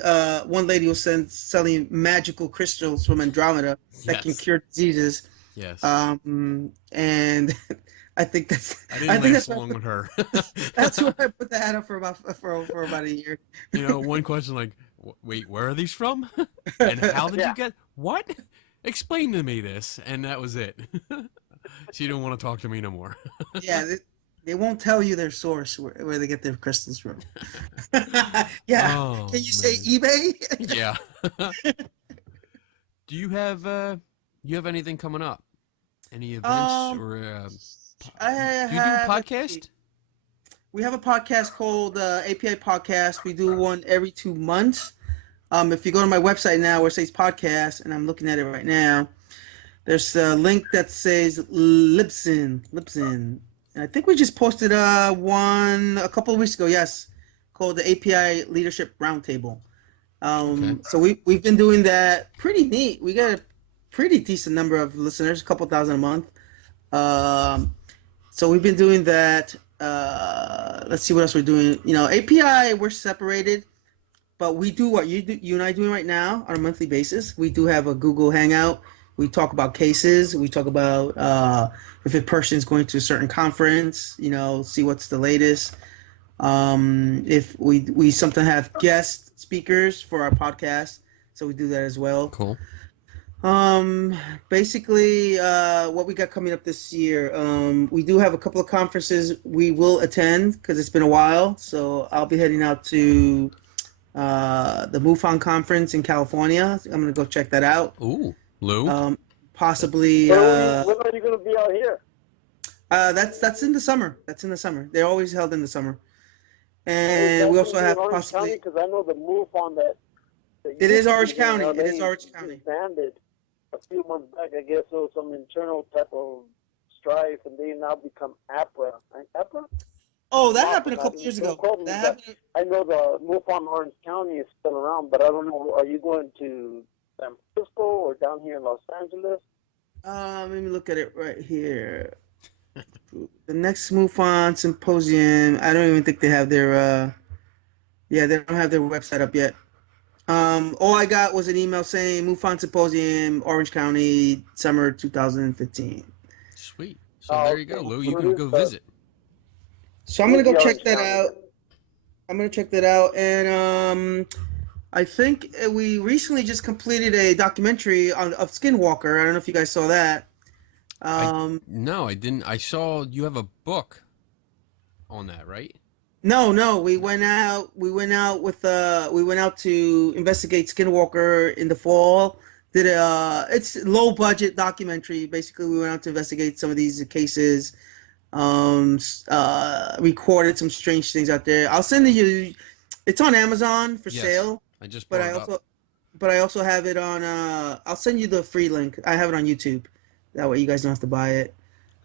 one lady was selling magical crystals from Andromeda that can cure diseases. Yes. And I think that's. I think that's long with her. That's where I put the hat up for about a year. One question like, wait, where are these from? And how did you get what? Explain to me this, and that was it. She didn't want to talk to me no more. Yeah. They won't tell you their source where they get their crystals from. Yeah. Oh, can you say eBay? Yeah. Do you have anything coming up? Any events or do you do a podcast? We have a podcast called API Podcast. We do one every 2 months. If you go to my website now where it says podcast, and I'm looking at it right now, there's a link that says Libsyn. And I think we just posted one a couple of weeks ago, yes, called the API Leadership Roundtable. Okay. So we've been doing that. Pretty neat. We got a pretty decent number of listeners, a couple thousand a month. So we've been doing that. Let's see what else we're doing. API, we're separated, but we do what you and I doing right now on a monthly basis. We do have a Google Hangout. We talk about cases. We talk about if a person's going to a certain conference, see what's the latest. If we sometimes have guest speakers for our podcast, so we do that as well. Cool. Basically, what we got coming up this year, we do have a couple of conferences we will attend because it's been a while. So I'll be heading out to the MUFON conference in California. I'm going to go check that out. Ooh, Lou? Possibly. When are you going to be out here? That's in the summer. They're always held in the summer. And we also have possibly. Because I know the MUFON that it is Orange County. It is Orange County. Disbanded. a few months back, I guess there was some internal type of strife, and they now become APRA. APRA? Oh, that happened a couple years ago. That happened. I know the MUFON Orange County is still around, but I don't know. Are you going to San Francisco or down here in Los Angeles? Let me look at it right here. The next MUFON Symposium. I don't even think they have their. Yeah, they don't have their website up yet. All I got was an email saying MUFON Symposium, Orange County, summer 2015. Sweet. So there you go, Lou. You can go visit. So I'm gonna go check that out. I'm gonna check that out, and I think we recently just completed a documentary of Skinwalker. I don't know if you guys saw that. No, I didn't. I saw you have a book on that, right? No. We went out to investigate Skinwalker in the fall. It's low budget documentary. Basically, we went out to investigate some of these cases. Recorded some strange things out there. I'll send you. It's on Amazon for sale. I just brought it up. But I also have it on. I'll send you the free link. I have it on YouTube. That way you guys don't have to buy it.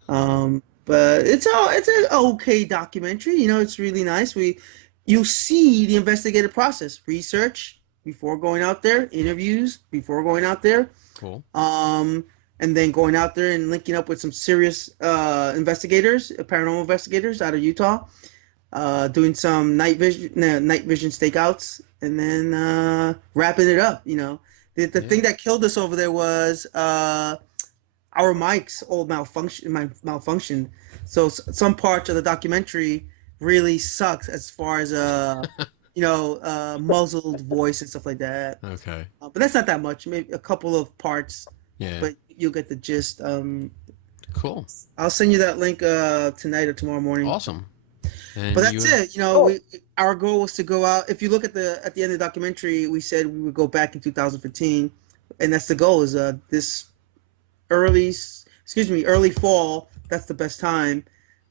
But it's an okay documentary. You know, it's really nice. You see the investigative process, research before going out there, interviews before going out there. Cool. And then going out there and linking up with some serious investigators, paranormal investigators out of Utah, doing some night vision stakeouts, and then wrapping it up. You know, the thing that killed us over there was our mics all malfunctioned. So some parts of the documentary really sucks as far as muzzled voice and stuff like that. Okay. But that's not that much. Maybe a couple of parts. Yeah. But you'll get the gist. Cool. I'll send you that link tonight or tomorrow morning. Awesome. And but that's it. You know, our goal was to go out. If you look at the end of the documentary, we said we would go back in 2015, and that's the goal. Is this early fall? That's the best time.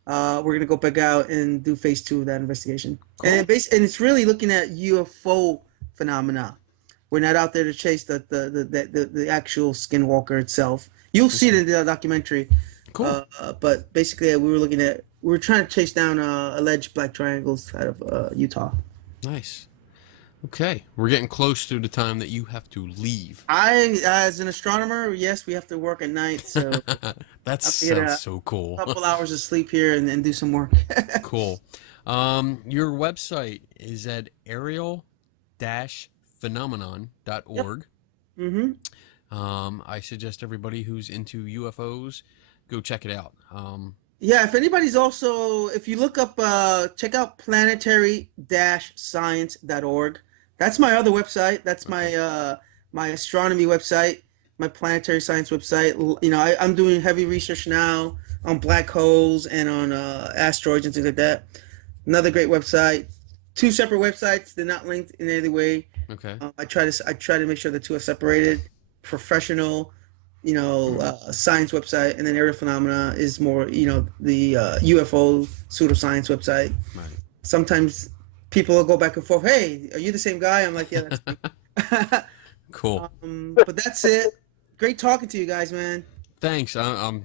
We're gonna go back out and do phase 2 of that investigation. Cool. And it's really looking at UFO phenomena. We're not out there to chase the actual Skinwalker itself. You'll see it in the documentary. Cool. But basically, we were trying to chase down alleged black triangles out of Utah. Nice. Okay, we're getting close to the time that you have to leave. As an astronomer, yes, we have to work at night, so that sounds so cool. A couple hours of sleep here and then do some work. Cool. Your website is at aerial-phenomenon.org. Yep. Mm-hmm. I suggest everybody who's into UFOs go check it out. Yeah, if anybody's also, if you look up, check out planetary-science.org. That's my other website. That's my my astronomy website, my planetary science website. You know, I'm doing heavy research now on black holes and on asteroids and things like that. Another great website. 2 separate websites. They're not linked in any way. Okay. I try to make sure the two are separated. Professional, science website, and then Aerial Phenomena is more, the UFO pseudoscience website. Right. Sometimes people will go back and forth. Hey, are you the same guy? I'm like, yeah, that's me. Cool. But that's it. Great talking to you guys, man. Thanks. I'm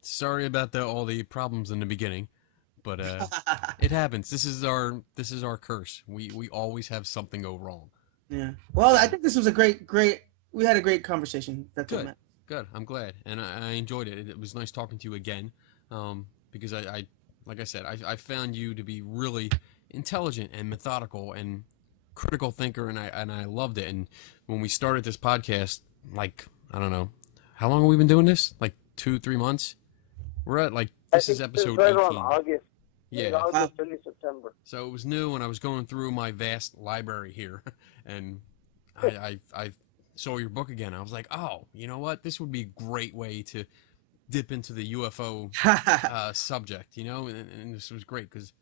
sorry about all the problems in the beginning, but it happens. This is our curse. We always have something go wrong. Yeah. Well, I think this was a great. We had a great conversation. That's good. What Good. I'm glad, and I enjoyed it. It was nice talking to you again, because I like I said, I found you to be really intelligent and methodical and critical thinker, and I loved it. And when we started this podcast, like, I don't know, how long have we been doing this? Like 2-3 months. We're at this is episode 18. Around August. Yeah. August, early September. So it was new, and I was going through my vast library here, and I saw your book again. I was like, oh, you know what? This would be a great way to dip into the UFO subject, and this was great because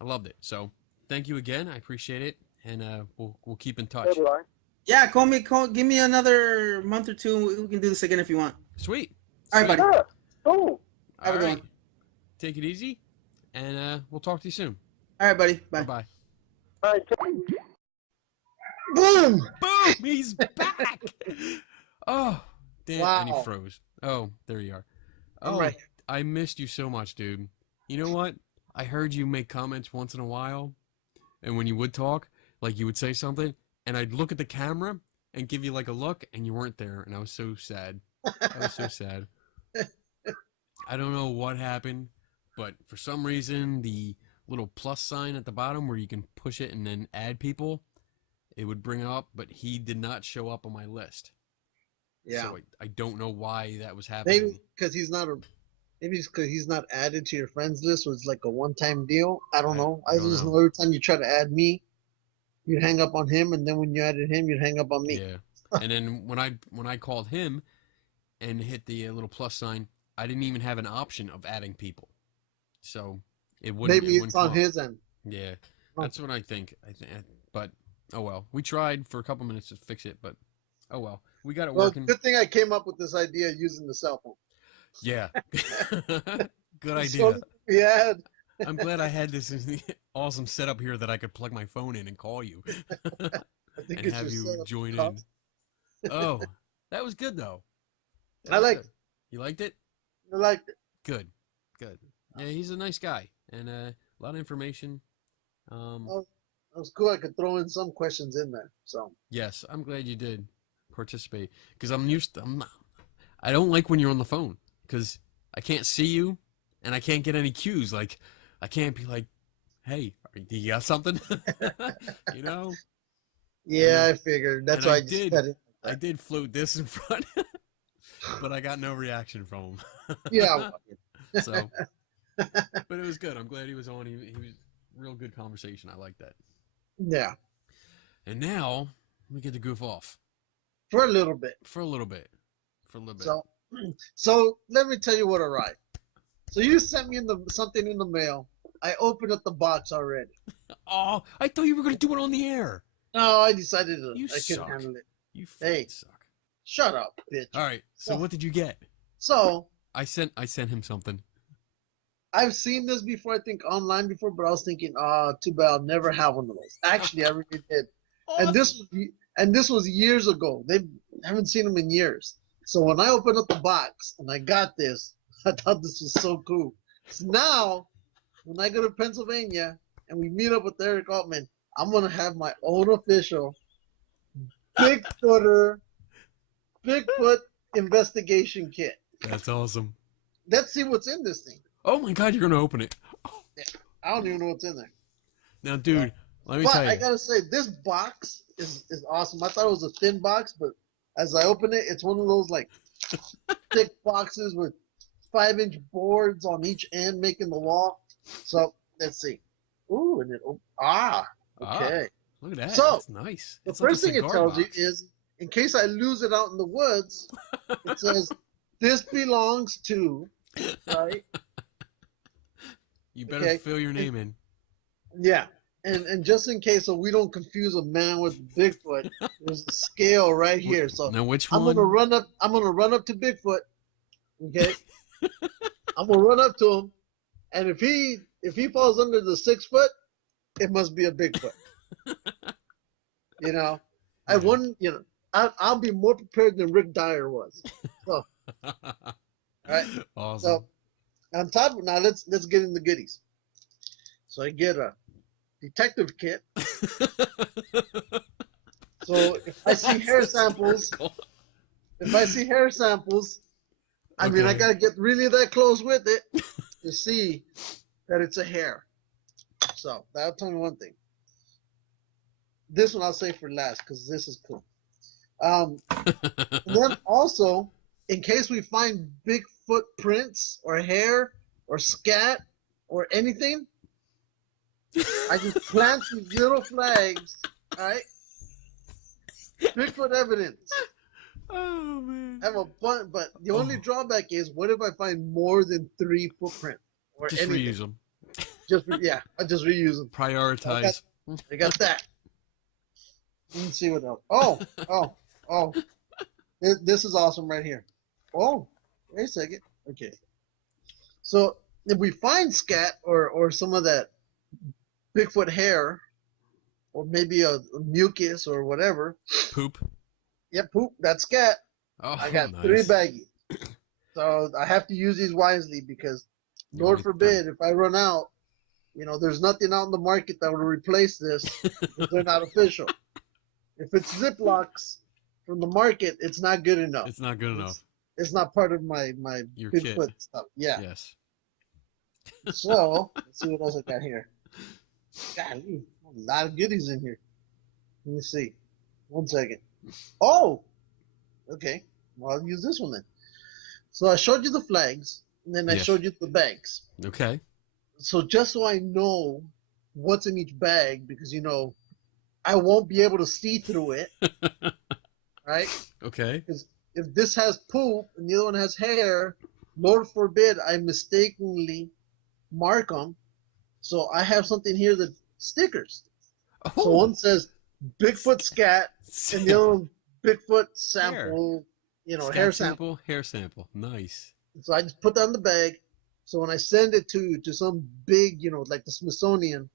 I loved it. So thank you again. I appreciate it, and we'll keep in touch. Yeah, give me another month or two, and we can do this again if you want. Sweet. All right, buddy. Sure. Cool. Have a good one. Take it easy, and we'll talk to you soon. All right, buddy. Bye. Bye. All right. Boom! Boom! He's back! Oh, And he Wow. froze. Oh, there you are. I'm Oh, right. I missed you so much, dude. You know what? I heard you make comments once in a while, and when you would talk, like you would say something, and I'd look at the camera and give you like a look, and you weren't there, and I was so sad. I was so sad. I don't know what happened, but for some reason, the little plus sign at the bottom where you can push it and then add people, it would bring up, but he did not show up on my list. Yeah. So I don't know why that was happening. Maybe because he's not a. Maybe it's because he's not added to your friends list. So it's like a one-time deal. I don't know. I don't just know. know every time you try to add me, you'd hang up on him, and then when you added him, you'd hang up on me. Yeah. And then when I called him and hit the little plus sign, I didn't even have an option of adding people. So it wouldn't. Maybe It it's wouldn't on come up. his end. Yeah, Oh. that's what I think. But oh well. We tried for a couple minutes to fix it, but oh well. We got it Well, working. good thing I came up with this idea using the cell phone. Yeah. Good It's idea. so- Yeah. I'm glad I had this awesome setup here that I could plug my phone in and call you I think and it's have your you setup join in. cost. Oh, that was good though. That I was liked good. You liked it? I liked it. Good. Good. Yeah, he's a nice guy and a lot of information. Oh, that was cool. I could throw in some questions in there. So Yes, I'm glad you did participate because I don't like when you're on the phone because I can't see you and I can't get any cues. Like, I can't be like, hey, do you got something? You know? yeah, And I figured. That's and why I I just did. said it. I did float this in front, but I got no reaction from him. Yeah. So, but it was good. I'm glad he was on. He was real good conversation. I like that. Yeah. And now we get to goof off For a little bit. for a little bit. For a little bit. So let me tell you what arrived. So you sent me something in the mail. I opened up the box already. Oh, I thought you were going to do it on the air. No, I decided You I couldn't suck. handle it. You Hey. fucking suck. Shut up, bitch. All right. So what did you get? So I sent him something. I've seen this before, I think online before, but I was thinking, too bad I'll never have one of those. Actually, I really did. And this was years ago. They haven't seen them in years. So when I opened up the box and I got this, I thought this was so cool. So now, when I go to Pennsylvania and we meet up with Eric Altman, I'm gonna have my own official Bigfoot investigation kit. That's awesome. Let's see what's in this thing. Oh my God, you're going to open it. I don't even know what's in there. Now, dude, let me But tell you. I gotta say, this box is awesome. I thought it was a thin box, but as I open it, it's one of those like thick boxes with 5-inch boards on each end making the wall. So let's see. Ooh, and okay. Look at that. So, That's nice. The It's like a first thing it cigar tells you box. is, in case I lose it out in the woods, it says, "This belongs to," right? You better Okay. fill your name in. Yeah. And just in case, so we don't confuse a man with Bigfoot, there's a scale right here. So Now, which I'm one? gonna run up to Bigfoot. Okay. I'm gonna run up to him, and if he falls under the 6 foot, it must be a Bigfoot. You know, I wouldn't. You know, I'll be more prepared than Rick Dyer was. So, all right. Awesome. So on top, now let's get in the goodies. So I get a detective kit. So if I see hair samples, I mean, I Okay. gotta get really that close with it to see that it's a hair. So that'll tell me one thing. This one I'll say for last because this is cool. And then also, in case we find Bigfoot prints or hair or scat or anything, I can plant these little flags, all right? Bigfoot evidence. Oh man. I have a bunch, but the only drawback is, what if I find more than 3 footprints or Just anything? reuse them. I just reuse them. Prioritize. I got that. Let's see what else. Oh. This is awesome right here. Oh, wait a second. Okay. So if we find scat or some of that Bigfoot hair, or maybe a mucus or whatever. Poop. Yeah, poop. That's scat. Oh, I got nice. 3 baggies. So I have to use these wisely because, Lord forbid, if I run out, there's nothing out in the market that will replace this because they're not official. If it's Ziplocs from the market, it's not good enough. It's not good enough. It's not part of my Your Bigfoot kit. stuff. Yeah. Yes. So let's see what else I got here. God, a lot of goodies in here. Let me see. 1 second. Oh, okay. Well, I'll use this one then. So I showed you the flags, and then I showed you the bags. Okay. So just so I know what's in each bag, because I won't be able to see through it, right? Okay. Because if this has poop and the other one has hair, Lord forbid I mistakenly mark them. So I have something here that stickers. Oh. So one says Bigfoot scat, and the other one Bigfoot sample, hair sample. Hair sample. Nice. So I just put that in the bag. So when I send it to some big, like the Smithsonian,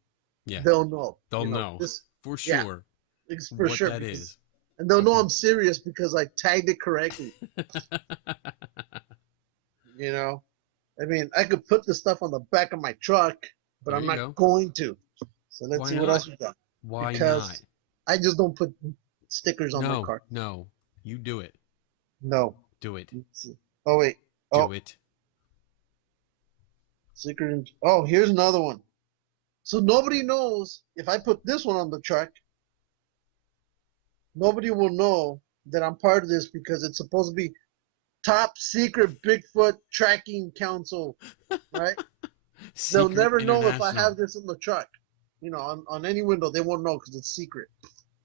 they'll know. They'll know for sure. Yeah, it's for what sure that is. And they'll know I'm serious because I tagged it correctly. I mean, I could put the stuff on the back of my truck, but I'm not going to. So let's see what else we got. Why because not? I just don't put stickers on my car. No, you do it. No. Do it. Oh, wait. Do it. Secret. Oh, here's another one. So nobody knows if I put this one on the truck, nobody will know that I'm part of this because it's supposed to be Top Secret Bigfoot Tracking Council, right? They'll never know if I have this in the truck. On any window, they won't know because it's secret.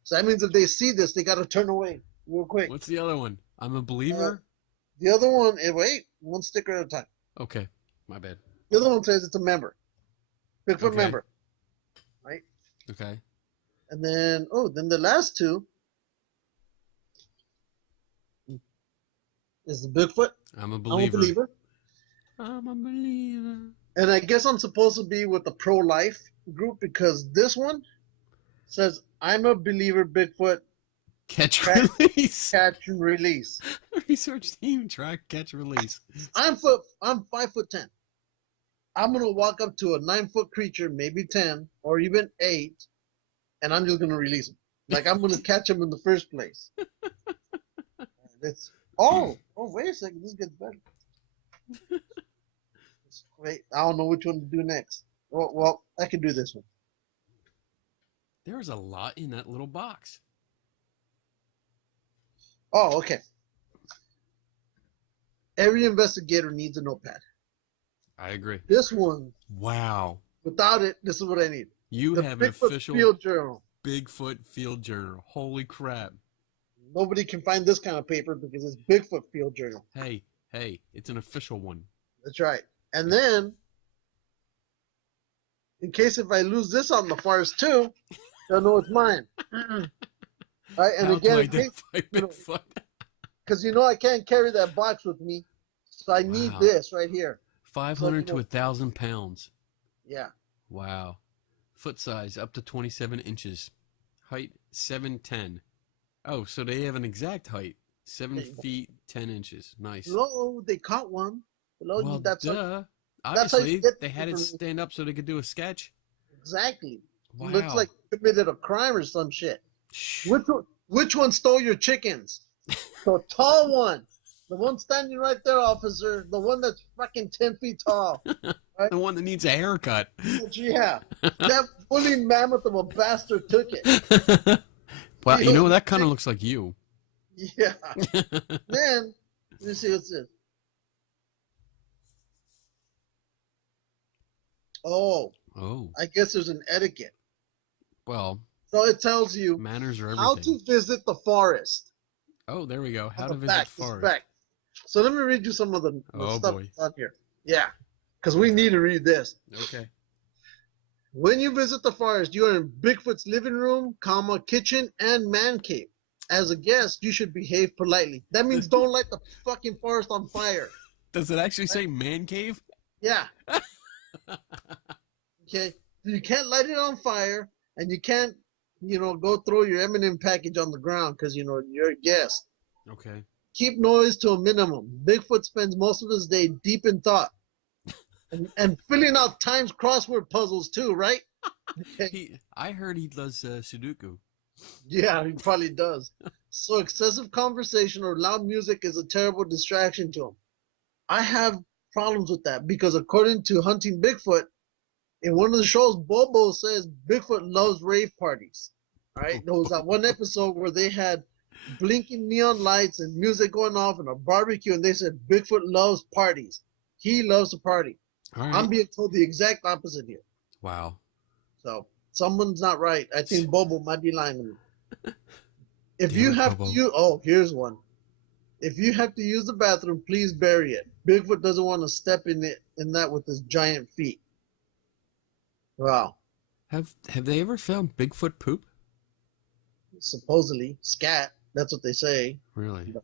So that means if they see this, they got to turn away real quick. What's the other one? I'm a believer? The other one, wait, one sticker at a time. Okay, my bad. The other one says it's a member. Bigfoot member. Right? Okay. And then, then the last two is the Bigfoot. I'm a believer. I'm a believer. And I guess I'm supposed to be with the pro-life group because this one says, I'm a believer Bigfoot. Catch release. Catch and release. Research team track catch release. I'm 5'10". I'm gonna walk up to a 9-foot creature, maybe 10 or even 8, and I'm just gonna release him. Like I'm gonna catch him in the first place. Wait a second, this gets better. Wait, I don't know which one to do next. Well, I can do this one. There's a lot in that little box. Oh, okay. Every investigator needs a notepad. I agree. This one. Wow. Without it, this is what I need. You have an official field journal. Bigfoot field journal. Holy crap. Nobody can find this kind of paper because it's Bigfoot field journal. Hey, it's an official one. That's right. And then, in case if I lose this on the forest too, they'll know it's mine. Right? And again, because I can't carry that box with me, so I need this right here. 500 to 1,000 pounds. Yeah. Wow. Foot size up to 27 inches. Height 7'10". Oh, so they have an exact height. 7 feet 10 inches. Nice. Hello, they caught one. Hello, well, that's obviously they had it stand up so they could do a sketch. Exactly. Wow. Looks like committed a crime or some shit. Which one stole your chickens? The tall one. The one standing right there, officer. The one that's fucking 10 feet tall. Right? The one that needs a haircut. Yeah. That fully mammoth of a bastard took it. Well, that kind of looks like you. Yeah. Then, let me see what's this. Oh. I guess there's an etiquette. Well. So it tells you manners are everything. How to visit the forest. Oh, there we go. How to visit the forest. Back. So let me read you some of the stuff that's on here. Yeah. Because we need to read this. Okay. When you visit the forest, you are in Bigfoot's living room, kitchen, and man cave. As a guest, you should behave politely. That means don't light the fucking forest on fire. Does it actually say man cave? Yeah. Okay. You can't light it on fire, and you can't, go throw your M&M package on the ground because, you're a guest. Okay. Keep noise to a minimum. Bigfoot spends most of his day deep in thought and filling out Times crossword puzzles too, right? Okay. I heard he does Sudoku. Yeah, he probably does. So excessive conversation or loud music is a terrible distraction to him. I have problems with that because according to Hunting Bigfoot, in one of the shows, Bobo says Bigfoot loves rave parties. All right, there was that one episode where they had blinking neon lights and music going off and a barbecue, and they said Bigfoot loves parties. He loves to party. All right. I'm being told the exact opposite here. Wow. So someone's not right. I think Bobo might be lying to me. If Damn you it, have Bobo. to use, oh, here's one. If you have to use the bathroom, please bury it. Bigfoot doesn't want to step in that with his giant feet. Wow. Have they ever found Bigfoot poop? Supposedly, scat. That's what they say. Really?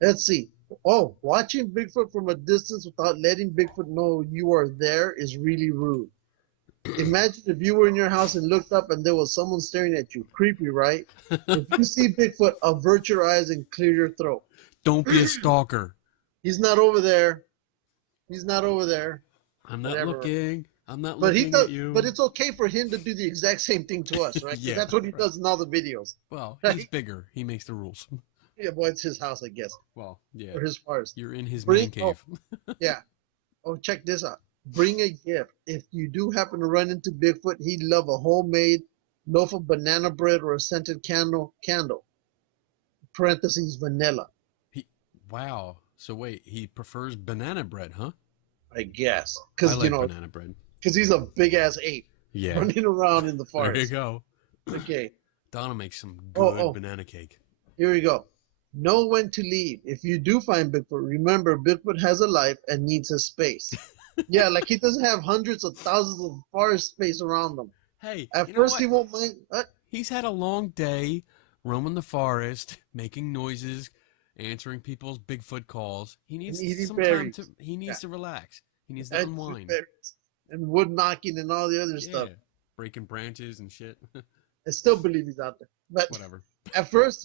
Let's see. Oh, watching Bigfoot from a distance without letting Bigfoot know you are there is really rude. Imagine if you were in your house and looked up and there was someone staring at you. Creepy, right? If you see Bigfoot, avert your eyes and clear your throat. Don't be a stalker. He's not over there. He's not over there. I'm not Whatever. looking. I'm not But looking at you. But it's okay for him to do the exact same thing to us, right? 'Cause Yeah, that's what he right. does in all the videos. Well, Right? he's bigger. He makes the rules. Yeah, well, it's his house, I guess, Well, yeah. or his forest. You're in his Bring- man cave. Yeah. Oh, check this out. Bring a gift. If you do happen to run into Bigfoot, he'd love a homemade loaf of banana bread or a scented candle. Parentheses vanilla. Wow. So wait, he prefers banana bread, huh? I guess, I because like you know, banana bread. because he's a big ass ape Yeah. running around in the There you forest. go. Okay, Donna makes some Oh, good oh. banana cake. here we go. Know when to leave. If you do find Bigfoot, remember Bigfoot has a life and needs his space. Yeah, like he doesn't have hundreds of thousands of forest space around him. Hey, At you know first, what? he won't mind. He's had a long day roaming the forest, making noises, answering people's Bigfoot calls. He needs eating some berries. time to. He needs Yeah. to relax. He needs to unwind. And wood knocking and all the other stuff. Yeah, breaking branches and shit. I still believe he's out there. But Whatever. at first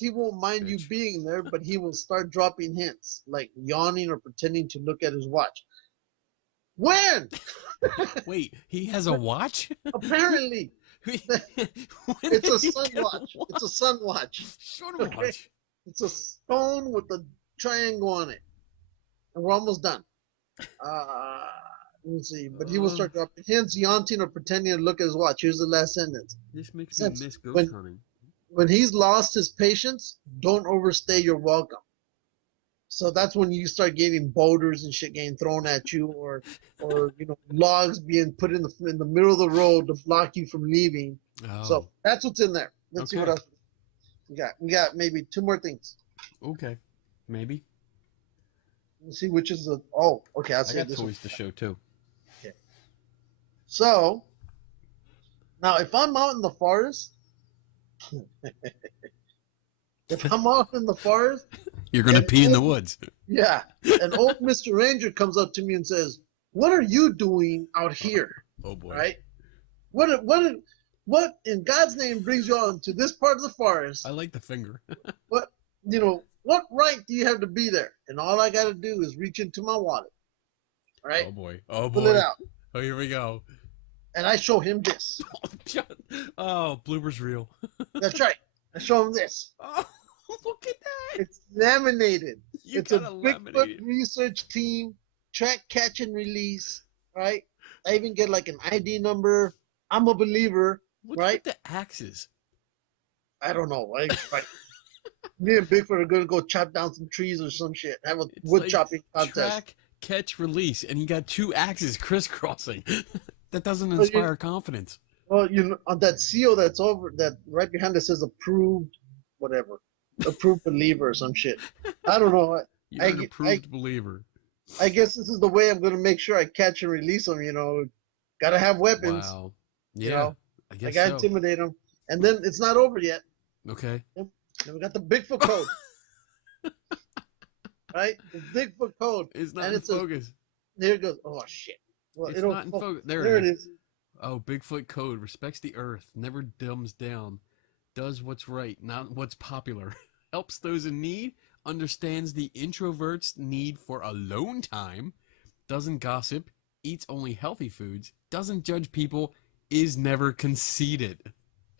he won't mind you Bitch. being there, but he will start dropping hints, like yawning or pretending to look at his watch. When? Wait, he has a watch? Apparently, When it's did a he sun get watch. It's a sun watch. Short Okay. watch. It's a stone with a triangle on it. And we're almost done. Let me see. But he will start dropping hints, yawning or pretending to look at his watch. Here's the last sentence. This makes Since me miss ghost when- hunting. When he's lost his patience, don't overstay your welcome. So that's when you start getting boulders and shit getting thrown at you, or you know, logs being put in the middle of the road to block you from leaving. Oh, So that's what's in there. Let's see what Okay. else we got. We got maybe two more things. okay. Maybe. Let's see which is the. Oh, okay. I'll I say got this one. toys to show too. So now, if I'm out in the forest, if I'm out in the forest, You're gonna And pee in the old- woods. yeah, and old Mr. Ranger comes up to me and says, "What are you doing out here?" Oh boy. Right? What in God's name brings you on to this part of the forest? I like the finger. What what right do you have to be there? And all I got to do is reach into my wallet, all right? Oh boy. Oh Pull it boy. out, Oh, here we go. and I show him this. Oh, blooper's reel. That's right. I show him this. Oh, look at that. It's laminated. You It's a got Bigfoot laminated. research team, track, catch, and release. Right? I even get like an ID number. I'm a believer. What's right? with the axes? I don't know. Me and Bigfoot are gonna go chop down some trees or some shit. Have a It's wood like chopping contest. Track, catch, release, and you got two axes crisscrossing. That doesn't Well, you- inspire confidence. Well, on that seal that's over that right behind it says approved, whatever, approved believer or some shit. I don't know. You're I an get- approved believer. I guess this is the way I'm gonna make sure I catch and release them. Gotta have weapons. Wow. you Yeah. know, I I guess gotta so. intimidate them, and then it's not over yet. Okay. Then we got the Bigfoot code, right? The Bigfoot code. It's not And in it's a- focus. There it goes. Oh shit. Well, It's it'll not in fo- focus. There There it is. Oh, Bigfoot code respects the earth, never dumbs down, does what's right, not what's popular, helps those in need, understands the introvert's need for alone time, doesn't gossip, eats only healthy foods, doesn't judge people, is never conceited.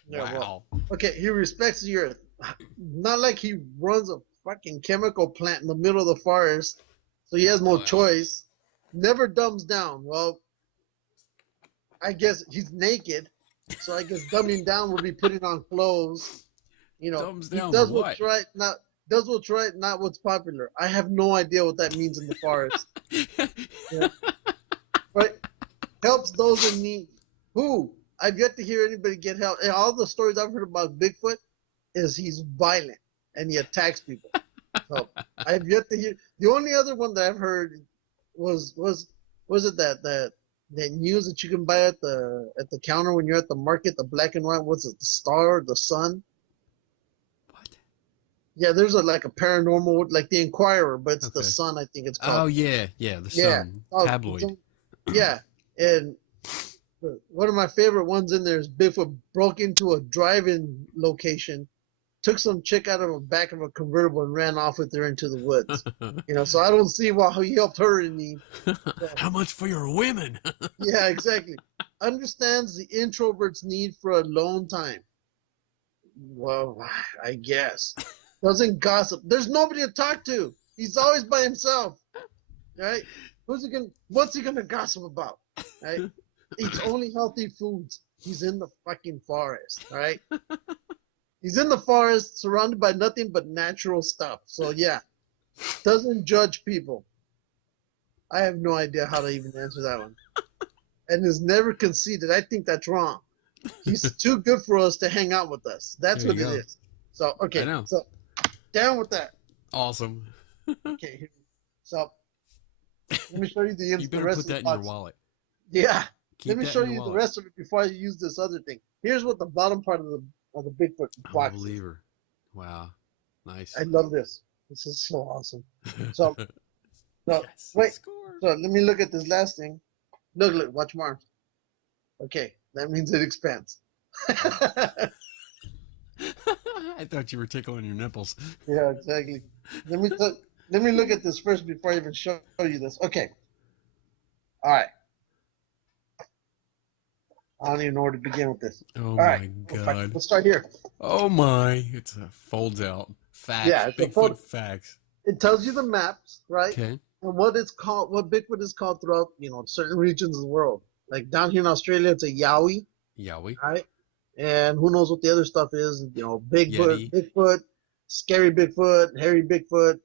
Yeah, Wow. well, okay, he respects the earth. Not like he runs a fucking chemical plant in the middle of the forest, so he has no Wow. choice. Never dumbs down. Well, I guess he's naked, so I guess dumbing down would be putting on clothes. You know, Thumbs he down does what? what's right, not what's popular. I have no idea what that means in the forest. Yeah. But helps those in need. Who? I've yet to hear anybody get help. And all the stories I've heard about Bigfoot is he's violent and he attacks people. So I've yet to hear. The only other one that I've heard was it that news that you can buy at the counter when you're at the market, the black and white. What's it? The Star, the Sun. What? Yeah, there's like a paranormal, like the Inquirer, but it's the Okay. Sun. I think it's called. Oh yeah, the Sun tabloid. Yeah, and one of my favorite ones in there is Bigfoot broke into a drive-in location, took some chick out of the back of a convertible and ran off with her into the woods. You know, so I don't see why he helped her in need. How much for your women? Yeah, exactly. Understands the introvert's need for alone time. Well, I guess. Doesn't gossip. There's nobody to talk to. He's always by himself. Right? What's he gonna gossip about? Right? Eats only healthy foods. He's in the fucking forest, right? He's in the forest surrounded by nothing but natural stuff. So yeah. Doesn't judge people. I have no idea how to even answer that one. And is never conceited. I think that's wrong. He's too good for us to hang out with us. That's There what you it go. is. So okay. I know. So down with that. Awesome. Okay. So let me show you the You better rest put of the that in your box. wallet. Yeah. Keep Let me that show in your you the wallet. rest of it before I use this other thing. Here's what the bottom part of the Bigfoot I'm a box is. believer. Wow. Nice. I love this. This is so awesome. So, Yes. wait. Score. So let me look at this last thing. Look, watch my arms. Okay, that means it expands. I thought you were tickling your nipples. Yeah, exactly. Let me look at this first before I even show you this. Okay. All right. I don't even know where to begin with this. Oh All my right. god. Let's start here. Oh my. It's a folds out. Facts. Yeah, it's a Bigfoot fold- facts. It tells you the maps, right? Okay. And what it's called, what Bigfoot is called throughout, certain regions of the world. Like down here in Australia, it's a Yowie, Yowie. right? And who knows what the other stuff is? Yeti. Bigfoot, scary Bigfoot, hairy Bigfoot,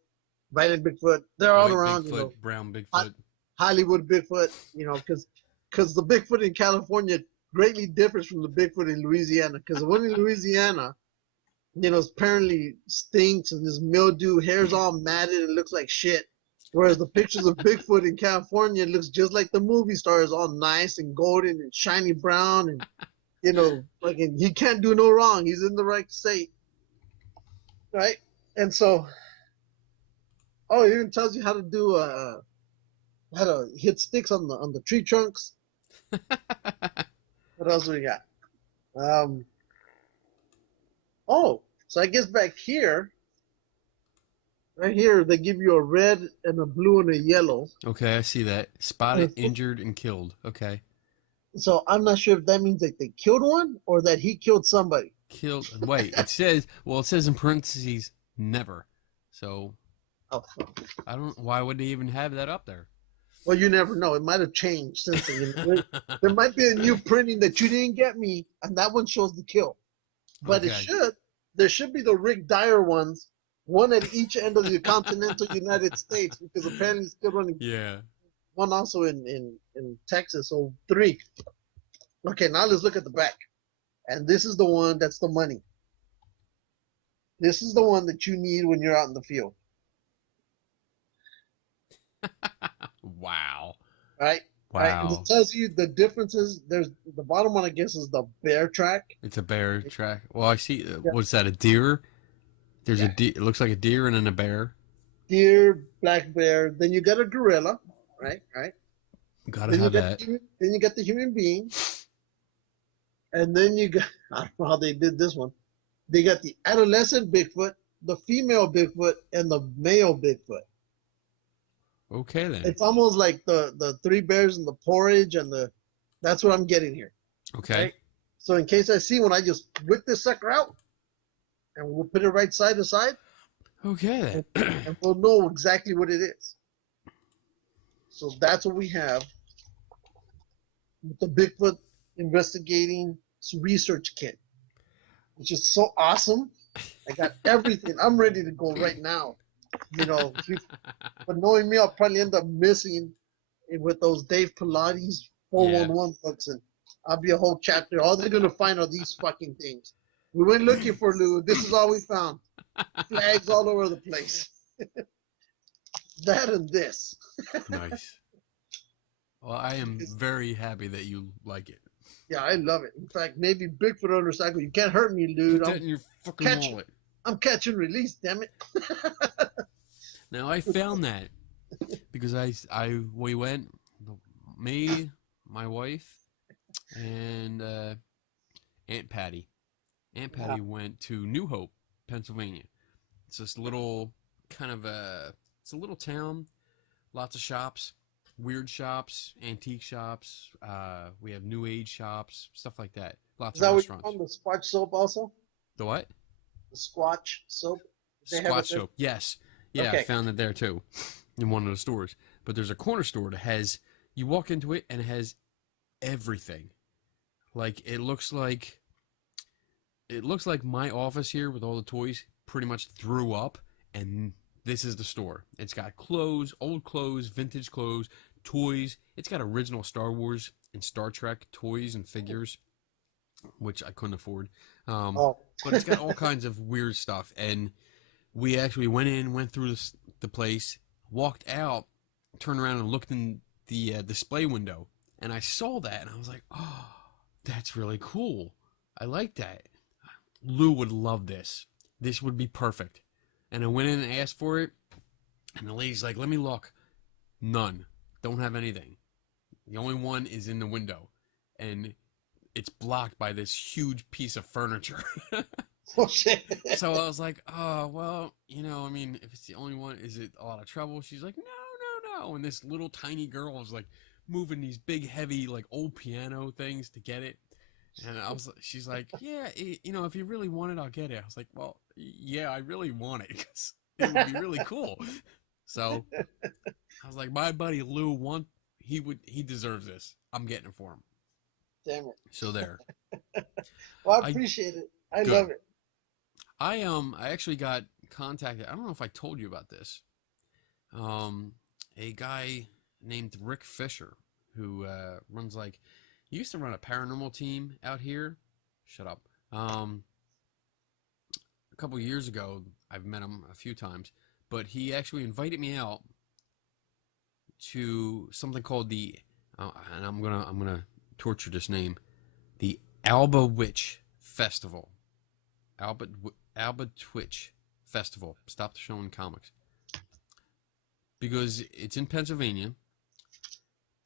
violent Bigfoot. They're all White around. Bigfoot, brown Bigfoot. Hollywood Bigfoot. Because the Bigfoot in California greatly differs from the Bigfoot in Louisiana. Because the one in Louisiana, apparently stinks and there's mildew, hair's all matted, and looks like shit. Whereas the pictures of Bigfoot in California looks just like the movie stars, all nice and golden and shiny brown, and fucking he can't do no wrong. He's in the right state, right? And so, it even tells you how to do how to hit sticks on the tree trunks. What else we got? So I guess back here. Right here, they give you a red and a blue and a yellow. Okay, I see that. Spotted, injured, and killed. Okay. So I'm not sure if that means that they killed one or that he killed somebody. Killed. Wait, it says in parentheses, never. So, Oh, I don't, why would they even have that up there? well, you never know. It might have changed since then. There might be a new printing that you didn't get me, and that one shows the kill. But Okay. there should be the Rick Dyer ones, one at each end of the continental United States, because apparently it's still running. Yeah. One also in Texas, so 3. Okay, now let's look at the back. And this is the one that's the money. This is the one that you need when you're out in the field. Wow. Right? Right? And Wow. it tells you the differences. There's the bottom one, I guess, is the bear track. It's a bear track. Well, I see. What's that? A deer? There's a deer. It looks like a deer and then a bear. Deer, black bear. Then you got a gorilla. Right? Gotta Then you have got that. then you got the human being. And then you got, I don't know how they did this one. They got the adolescent Bigfoot, the female Bigfoot and the male Bigfoot. Okay then. It's almost like the three bears and the porridge and the. That's what I'm getting here. Okay. Right? So in case I see one, I just whip this sucker out, and we'll put it right side to side, Okay then. and we'll know exactly what it is. So that's what we have with the Bigfoot investigating research kit, which is so awesome. I got everything. I'm ready to go right now. You know, but knowing me, I'll probably end up missing it with those Dave Pilates 411 books, and I'll be a whole chapter. All they're gonna find are these fucking things. We went looking for Lou. This is all we found. Flags all over the place. That and this. Nice. Well, I am very happy that you like it. Yeah, I love it. In fact, maybe Bigfoot undercycle. You can't hurt me, dude. Put that in your fucking wallet. I'm catch and release, damn it. Now I found that because we went, me, my wife, and Aunt Patty. Aunt Patty went to New Hope, Pennsylvania. It's this little it's a little town, lots of shops, weird shops, antique shops. We have new age shops, stuff like that. Lots Is that of what you restaurants. found, the Squatch soap also? The what? The Squatch soap? Squatch soap. Yes. Yeah, Okay. I found it there too, in one of the stores. But there's a corner store that has, you walk into it and it has everything. Like it looks like my office here with all the toys pretty much threw up, and this is the store. It's got clothes, old clothes, vintage clothes, toys. It's got original Star Wars and Star Trek toys and figures, which I couldn't afford. But it's got all kinds of weird stuff. And we actually went through the place, walked out, turned around and looked in the display window, and I saw that, and I was like, oh, that's really cool. I like that. Lou would love this. This would be perfect. And I went in and asked for it, and the lady's like, let me look. None. Don't have anything. The only one is in the window, and it's blocked by this huge piece of furniture. Oh, shit. So I was like, oh, well, I mean, if it's the only one, is it a lot of trouble? She's like, no. And this little tiny girl was like moving these big, heavy, like old piano things to get it. And she's like, yeah, if you really want it, I'll get it. I was like, well, yeah, I really want it because it would be really cool. So I was like, my buddy Lou, he deserves this. I'm getting it for him. Damn it. So there. Well, I appreciate it. I love it. I actually got contacted. I don't know if I told you about this. A guy named Rick Fisher, who runs he used to run a paranormal team out here. Shut up. A couple years ago, I've met him a few times, but he actually invited me out to something called the, and I'm gonna torture this name, the Alba Witch Festival. Alba Twitch Festival. Stop showing comics. Because it's in Pennsylvania,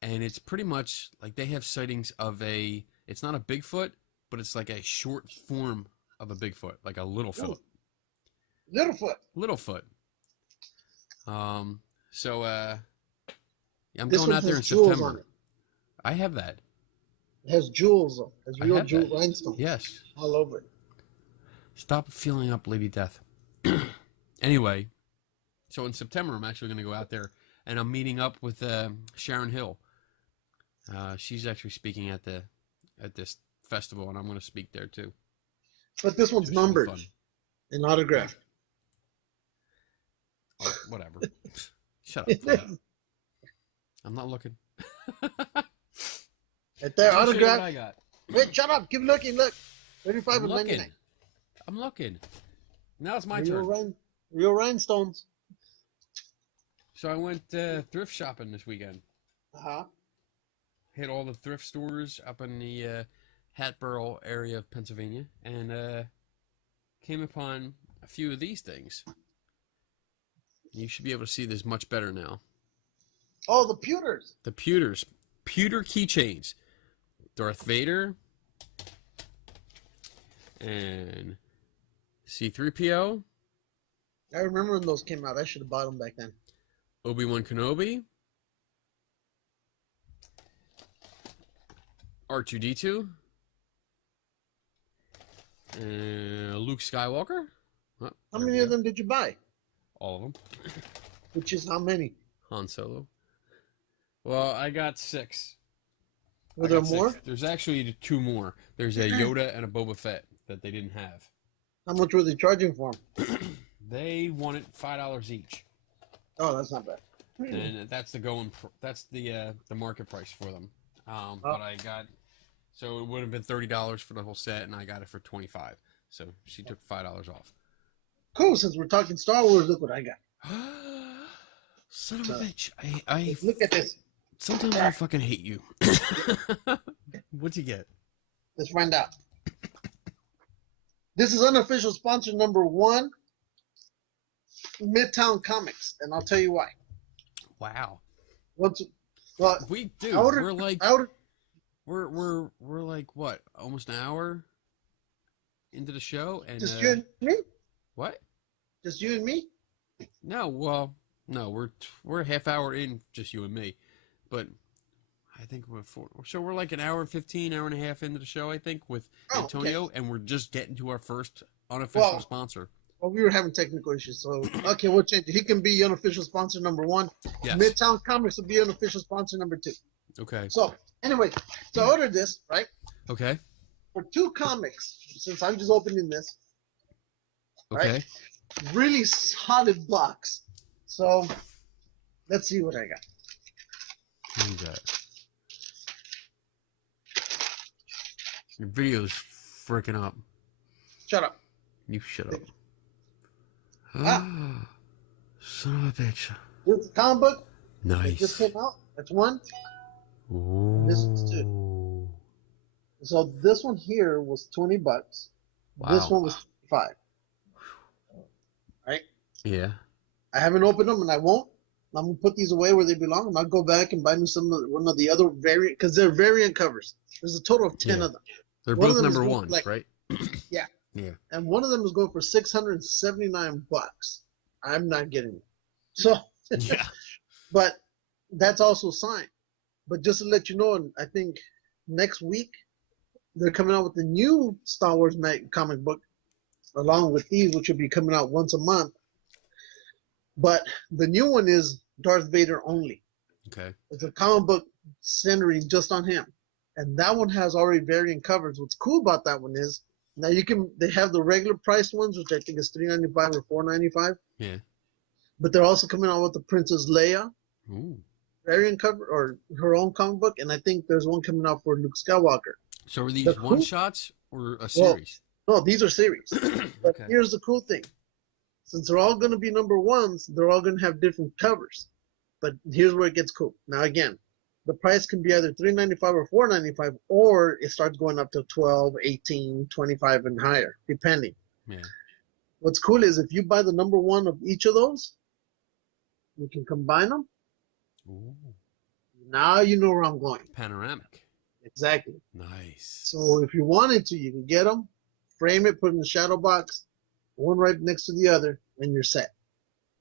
and it's pretty much like they have sightings of it's not a Bigfoot, but it's like a short form of a Bigfoot, like a Littlefoot. Littlefoot. So I'm This going one out there in has jewels on September. it. I have that. It has jewels on it. It has real have jewel that. rhinestones. Yes. All over it. Stop feeling up Lady Death. Anyway, so in September, I'm actually going to go out there, and I'm meeting up with Sharon Hill. She's actually speaking at this festival, and I'm going to speak there too. But this one's numbered and autographed. Oh, whatever. Shut up. I'm not looking. Right there, I'll show you what autographed. I got. Wait, shut up. Keep looking. Look. 35 and 99. I'm looking. Now it's my Real turn. Real rhinestones. So I went thrift shopping this weekend. Uh-huh. Hit all the thrift stores up in the Hatboro area of Pennsylvania, and came upon a few of these things. You should be able to see this much better now. Oh, the pewters. The pewter keychains. Darth Vader and C-3PO I remember when those came out. I should have bought them back then. Obi-Wan Kenobi, R2-D2, Luke Skywalker. Oh, How many of them did you buy? All of them. Which is how many? Han Solo. Well, I got 6. Were there more? There's actually 2 more. There's a Yoda and a Boba Fett that they didn't have. How much were they charging for them? They wanted $5 each. Oh, that's not bad. And that's the market price for them. But I got, so it would have been $30 for the whole set, and I got it for $25. So she took $5 off. Cool. Since we're talking Star Wars, look what I got. Son of a bitch! I look at this. Sometimes I fucking hate you. What'd you get? Let's find out. This is unofficial sponsor number 1, Midtown Comics, and I'll tell you why. Wow. Well, we do. We're like what? Almost an hour into the show, and just you and me. What? Just you and me? No, well, no, we're a half hour in, just you and me, but I think we're like an hour and 15, hour and a half into the show, I think, with Antonio, okay. And we're just getting to our first unofficial sponsor. Well, we were having technical issues, so okay, we'll change it. He can be unofficial sponsor number 1. Yes. Midtown Comics will be unofficial sponsor number 2. Okay. So anyway, so I ordered this, right? Okay. For 2 comics, since I'm just opening this. Okay. Right? Really solid box. So let's see what I got. What do you got? Your video's freaking up. Shut up. You shut up. Ah. Son of a bitch. This is a comic book. Nice. It just came out. That's 1. Ooh. This is 2. So this one here was $20. Wow. This one was $5. Right? Yeah. I haven't opened them, and I won't. I'm gonna put these away where they belong, and I'll go back and buy me one of the other variant, because they're variant covers. There's a total of 10 of them. They're both number 1s, right? Yeah. Yeah. And one of them is going for $679. I'm not getting it. So. Yeah. But that's also signed. But just to let you know, and I think next week they're coming out with the new Star Wars comic book, along with these, which will be coming out once a month. But the new one is Darth Vader only. Okay. It's a comic book centering just on him. And that one has already variant covers. What's cool about that one is now they have the regular priced ones, which I think is $3.95 or $4.95. Yeah. But they're also coming out with the Princess Leia variant cover, or her own comic book, and I think there's one coming out for Luke Skywalker. So are these one shots or a series? Well, no, these are series. But Okay. Here's the cool thing. Since they're all going to be number 1s, they're all going to have different covers. But here's where it gets cool. Now, again, the price can be either $3.95 or $4.95, or it starts going up to $12, $18, $25, and higher, depending. Yeah. What's cool is if you buy the number 1 of each of those, you can combine them. Ooh. Now you know where I'm going. Panoramic. Exactly. Nice. So if you wanted to, you can get them, frame it, put it in the shadow box, one right next to the other, and you're set.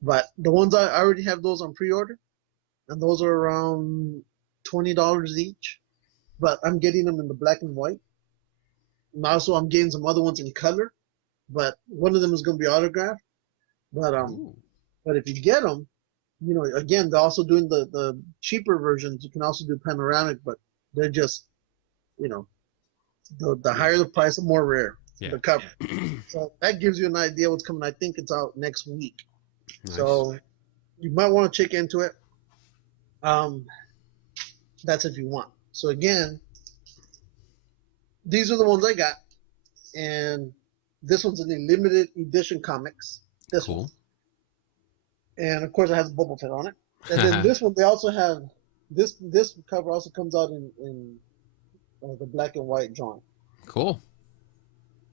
But the ones I already have those on pre-order, and those are around $20 each. But I'm getting them in the black and white. And also I'm getting some other ones in color, but one of them is going to be autographed. But if you get them, you know, again, they're also doing the cheaper versions. You can also do panoramic, but they're just, you know, the higher the price, the more rare the cover. So that gives you an idea what's coming. I think it's out next week. Nice. So you might want to check into it. That's if you want. So again, these are the ones I got, and this one's in the limited edition comics. This one. And of course, it has Boba Fett on it. And then this one, they also have this cover also comes out in the black and white drawing. Cool.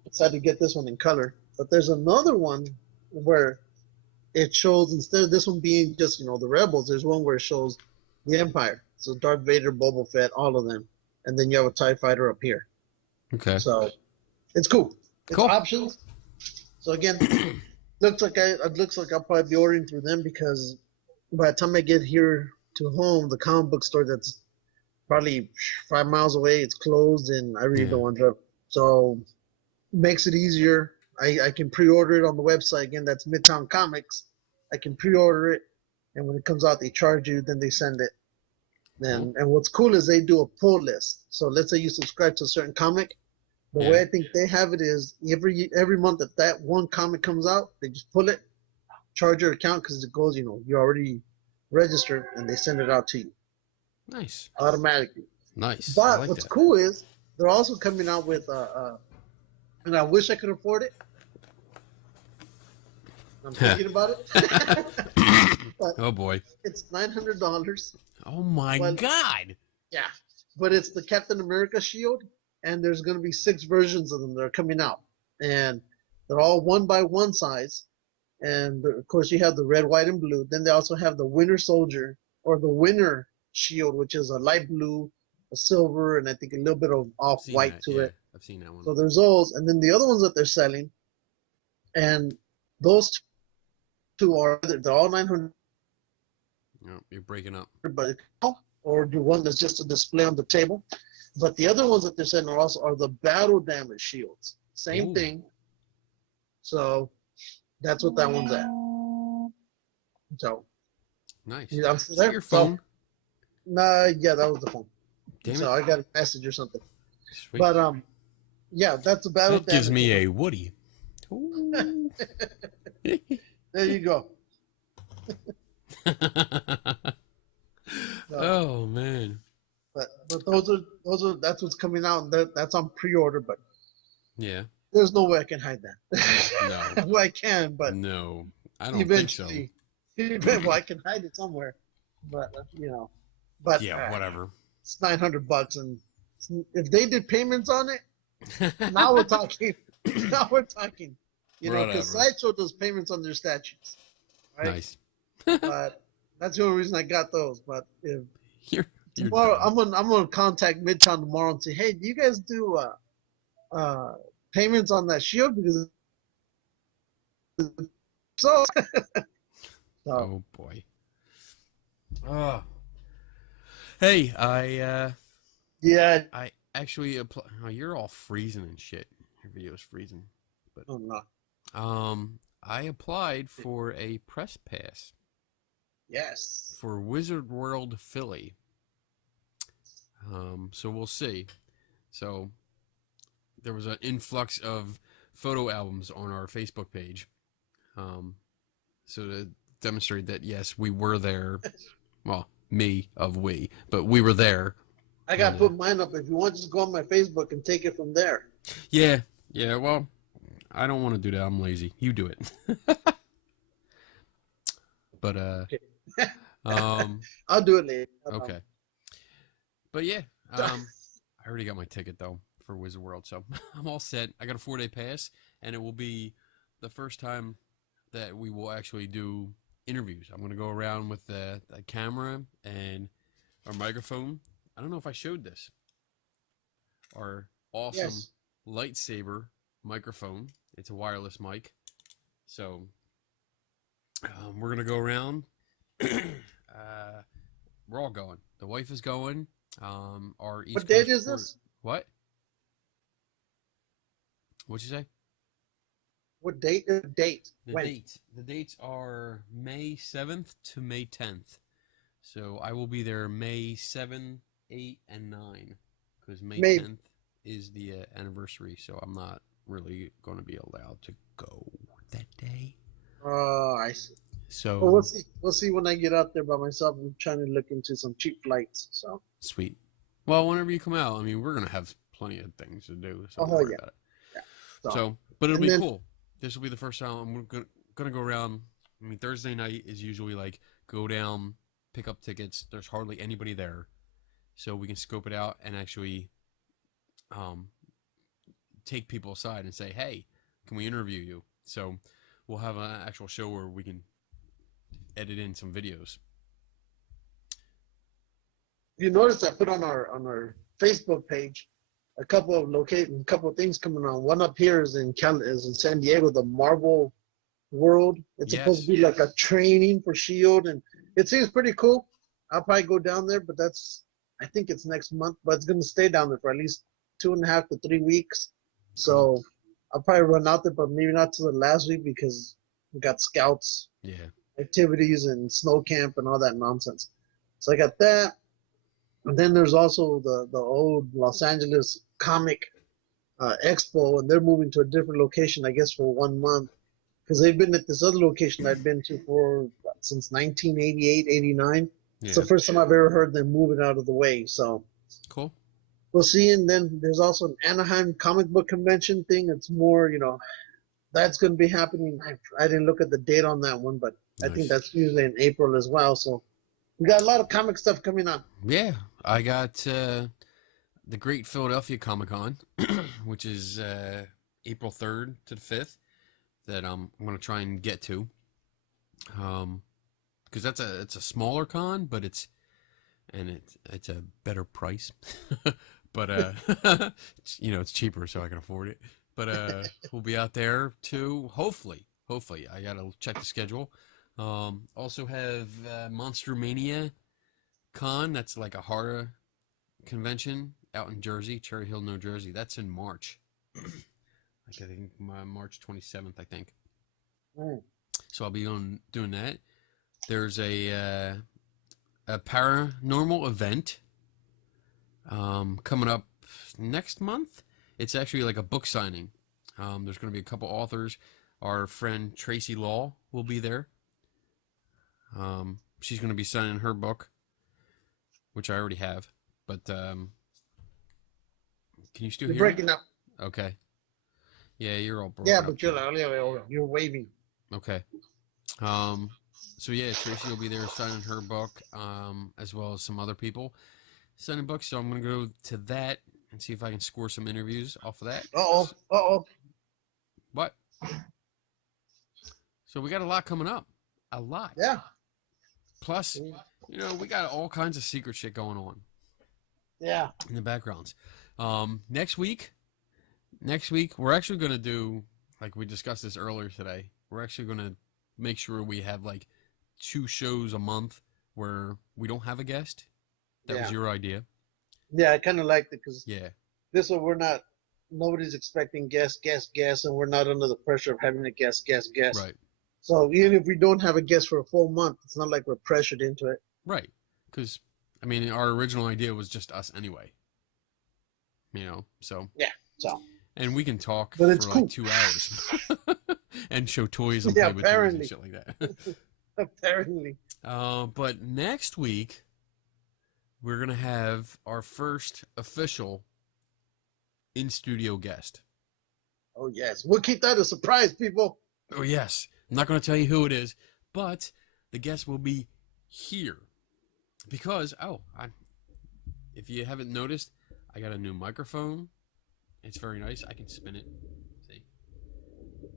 Decided to get this one in color, but there's another one where it shows, instead of this one being just, you know, the rebels, there's one where it shows the Empire. So Darth Vader, Boba Fett, all of them, and then you have a TIE fighter up here. Okay. So it's cool. It's options. So again, It looks like I'll probably be ordering through them because by the time I get here to home, the comic book store that's probably 5 miles away, it's closed, and I really Yeah. don't want to. So makes it easier. I can pre-order it on the website. Again, that's Midtown Comics. I can pre-order it, and when it comes out, they charge you. Then they send it. And what's cool is they do a pull list. So let's say you subscribe to a certain comic. The way I think they have it is every month that one comic comes out, they just pull it, charge your account because it goes, you're already registered, and they send it out to you. Nice. Automatically. Nice. But like what's that. cool is they're also coming out with and I wish I could afford it. I'm thinking about it. But Oh boy. it's $900. Oh my God. Yeah. But it's the Captain America shield, and there's going to be 6 versions of them that are coming out. And they're all 1x1 size. And of course, you have the red, white, and blue. Then they also have the Winter Soldier or the Winter Shield, which is a light blue, a silver, and I think a little bit of off white to it. I've seen that one. So there's those, and then the other ones that they're selling, and those two they're all 900, No, you're breaking up. but or the one that's just a display on the table. But the other ones that they're selling are the battle damage shields. Same Ooh. thing. So that's what that one's at. So Nice. yeah, Is that your phone? Yeah, that was the phone. Damn So it. I got a message or something. Sweet. But yeah, that's a battle That gives damage. me a Woody. Ooh. There you go. Oh man. But those are that's what's coming out. That's on pre-order. But Yeah. there's no way I can hide that. No. Well, I can, but No. I don't eventually, think so. well, I can hide it somewhere. But but Yeah, whatever. It's $900, and if they did payments on it, now we're talking. Now we're talking. Because Whatever. Sideshow does payments on their statues, right? Nice. But that's the only reason I got those. But if You're tomorrow, dumb. I'm gonna contact Midtown tomorrow and say, hey, do you guys do payments on that shield? Because so. Oh boy. Oh. Hey, Yeah. I actually apply. Oh, you're all freezing and shit. Your video's freezing. But Oh no. I applied for a press pass Yes. for Wizard World Philly. So we'll see. So there was an influx of photo albums on our Facebook page. So to demonstrate that yes, we were there. Well, but we were there. I gotta put mine up. If you want, just go on my Facebook and take it from there. Yeah. Well, I don't want to do that. I'm lazy. You do it. But I'll do it later. okay. But yeah, I already got my ticket though for Wizard World, so I'm all set. I got a 4-day pass, and it will be the first time that we will actually do interviews. I'm gonna go around with the camera and our microphone. I don't know if I showed this. Our awesome lightsaber microphone. It's a wireless mic. So we're gonna go around. We're all going. The wife is going. Our East What date Coast is quarter- this? What? What'd you say? What date? Date. The When? dates. The dates are May 7th to May 10th. So I will be there May 7, 8, and 9. Because May 10th is the anniversary, so I'm not really going to be allowed to go that day. Oh, I see. So Well, we'll see. We'll see when I get out there by myself. I'm trying to look into some cheap flights. So. sweet. Well, whenever you come out, I mean, we're going to have plenty of things to do. So Oh, don't worry yeah. about it. Yeah. So, but it'll And be then- cool. This will be the first time I'm going to go around. I mean, Thursday night is usually like go down, pick up tickets. There's hardly anybody there. So we can scope it out and actually take people aside and say, hey, can we interview you? So we'll have an actual show where we can edit in some videos. You notice I put on our Facebook page a couple of things coming on. One up here is in San Diego, the Marvel world. It's supposed to Yes. be like a training for Shield, and it seems pretty cool. I'll probably go down there, but I think it's next month, but it's gonna stay down there for at least 2.5 to 3 weeks. Cool. So I'll probably run out there, but maybe not till the last week because we got scouts Yeah. activities and snow camp and all that nonsense. So I got that. And then there's also the old Los Angeles comic expo, and they're moving to a different location, I guess, for 1 month. Because they've been at this other location I've been to for since 1988, 89. It's the Yeah. first time I've ever heard them moving out of the way. So Cool. we'll see. And then there's also an Anaheim comic book convention thing. It's more, that's going to be happening. I didn't look at the date on that one, but I think Nice. that's usually in April as well. So we got a lot of comic stuff coming on. Yeah. I got the Great Philadelphia Comic Con, which is April 3rd to the 5th, that I'm going to try and get to. Because it's a smaller con, but it's a better price. But it's cheaper, so I can afford it. But we'll be out there too. Hopefully, I gotta check the schedule. Also have Monster Mania Con. That's like a horror convention out in Jersey, Cherry Hill, New Jersey. That's in March. I think March 27th, I think. So I'll be doing that. There's a paranormal event coming up next month. It's actually like a book signing. There's going to be a couple authors. Our friend Tracy Law will be there. She's going to be signing her book, which I already have. But can you still You're hear me? breaking up. Okay. Yeah, you're all broken Yeah, up. but you're waving. Okay. So yeah, Tracy will be there signing her book, as well as some other people signing books. So I'm gonna go to that and see if I can score some interviews off of that. Uh-oh. What? So we got a lot coming up. A lot. Yeah. Plus, we got all kinds of secret shit going on Yeah. in the backgrounds. Next week, we're actually gonna do, like we discussed this earlier today. We're actually gonna make sure we have like 2 shows a month where we don't have a guest. That was your idea. Yeah, I kind of liked it because Yeah. this one nobody's expecting guess, and we're not under the pressure of having to guess. Right. So even if we don't have a guest for a full month, it's not like we're pressured into it. Right. Because, our original idea was just us anyway. So. Yeah, so. And we can talk But for it's cool. like 2 hours. And show toys and Yeah, play with toys apparently. and shit like that. Apparently. But next week, we're going to have our first official in-studio guest. Oh, yes. We'll keep that a surprise, people. Oh, yes. I'm not going to tell you who it is, but the guest will be here. Because, if you haven't noticed, I got a new microphone. It's very nice. I can spin it. See?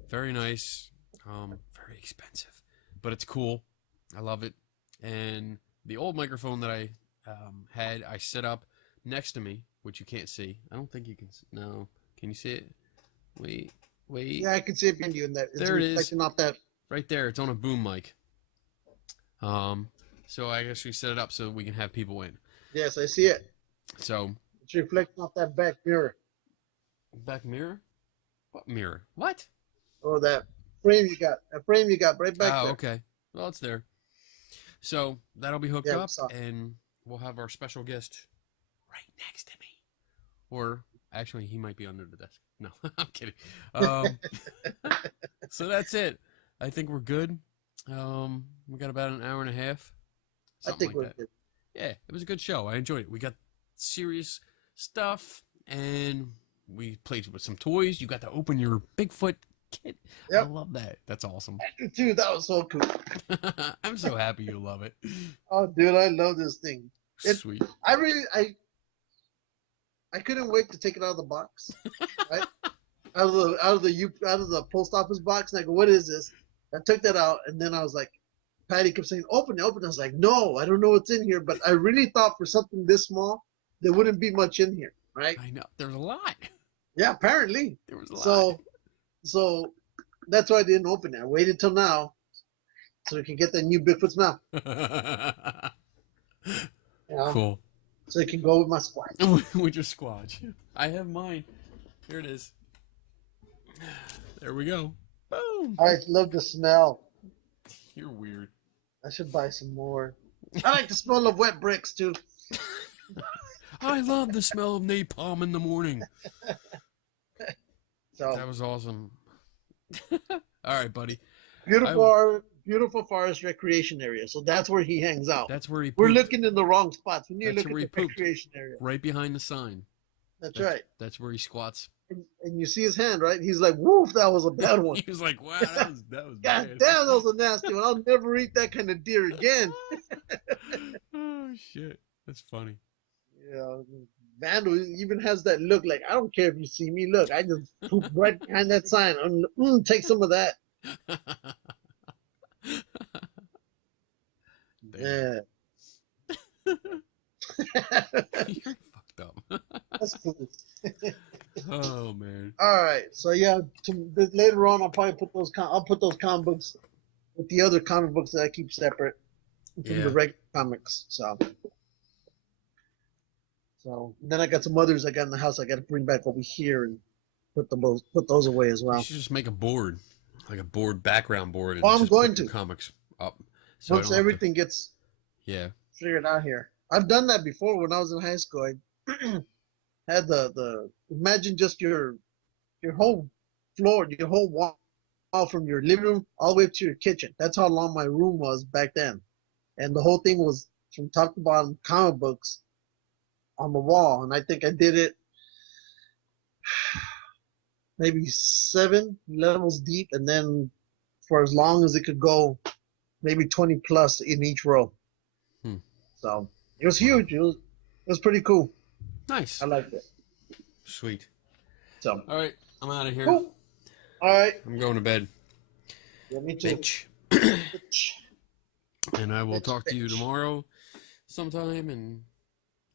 Very nice. Very expensive. But it's cool. I love it. And the old microphone that I had, I set up next to me, which you can't see. I don't think you can. No. Can you see it? Wait. Yeah, I can see it behind you in that. It's There it is. reflecting off that. Right there. It's on a boom mic. So I actually set it up so we can have people in. Yes, I see it. So. It's reflecting off that back mirror. Back mirror? What mirror? What? Oh, that frame you got. That frame you got right back there. Oh, okay. Well, it's there. So that'll be hooked up, and we'll have our special guest right next to me. Or actually, he might be under the desk. No, I'm kidding. So that's it. I think we're good. We got about an hour and a half. I think we're good. Yeah, it was a good show. I enjoyed it. We got serious stuff, and we played with some toys. You got to open your Bigfoot kit. Yep. I love that. That's awesome. Dude, that was so cool. I'm so happy you love it. Oh, dude, I love this thing. Sweet. I couldn't wait to take it out of the box. Right? out of the post office box, and I go, "What is this?" I took that out, and then I was like, Patty kept saying, "Open it, open it." I was like, "No, I don't know what's in here." But I really thought for something this small, there wouldn't be much in here, right? I know. There's a lot. Yeah, apparently. There was a lot. So That's why I didn't open it. I waited till now so we can get that new Bigfoot smell. You know? Cool. So it can go with my Squatch. With your Squatch. I have mine. Here it is. There we go. Boom. I love the smell. You're weird. I should buy some more. I like the smell of wet bricks too. I love the smell of napalm in the morning. So That was awesome. All right, buddy. beautiful forest recreation area. So that's where he hangs out. That's where he pooped. We're looking in the wrong spots. We need That's to look where at he the pooped. recreation area. Right behind the sign. That's right. That's where he squats. And you see his hand, right? He's like, "Woof, that was a bad one." He was like, wow, that was God bad. damn, that was a nasty one. I'll never eat that kind of deer again. Oh, shit. That's funny. Yeah, Vandal even has that look like, I don't care if you see me. Look, I just poop right behind that sign. Take some of that. Damn. Yeah. You're fucked up. That's cool. Oh, man. All right, so yeah, later on I'll probably put those comic books with the other comic books that I keep separate from the regular comics. So then I got some others I got in the house I got to bring back over here and put those away as well. You should just make a board, like a board, background board, and Well, I'm just going put your to. comics up. So Once everything gets Yeah. figured out here. I've done that before when I was in high school. I had the imagine just your whole floor, your whole wall from your living room all the way up to your kitchen. That's how long my room was back then. And the whole thing was from top to bottom comic books on the wall. And I think I did it maybe 7 levels deep, and then for as long as it could go, maybe 20 plus in each row. So it was huge. It was pretty cool. Nice. I liked it. Sweet. So all right, I'm out of here. cool. All right. I'm going to bed. Yeah, me too. Bitch. And I will Bitch, talk to you bitch. tomorrow sometime. And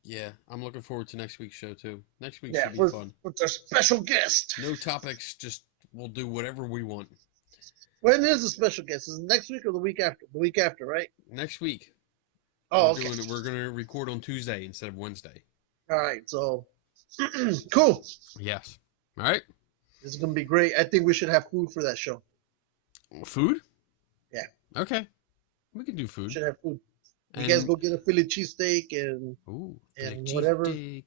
yeah, I'm looking forward to next week's show too. Next week should be fun. With our special guest. No topics, just we'll do whatever we want. When is the special guest? Is it next week or the week after? The week after, right? Next week. Oh, we're okay. We're gonna record on Tuesday instead of Wednesday. All right, so cool. Yes. All right. This is gonna be great. I think we should have food for that show. Food? Yeah. Okay. We can do We food. should have food. You And- guys go get a Philly cheesesteak and whatever. cheesesteak.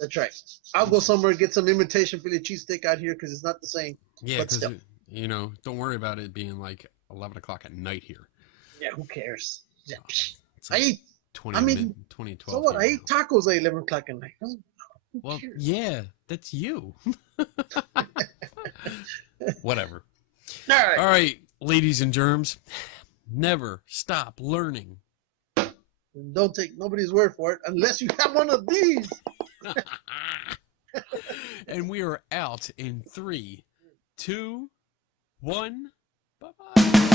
That's right. I'll go somewhere and get some imitation Philly cheesesteak out here because it's not the same. Yeah, But because still. don't worry about it being like 11 o'clock at night here. Yeah, who cares? Yeah. It's I like eat. 2012. So what? I here eat tacos at 11 o'clock at night. Who Well, cares? yeah, that's you. Whatever. All right. All right, ladies and germs, never stop learning. Don't take nobody's word for it unless you have one of these. And we are out in 3, 2, 1. Bye-bye.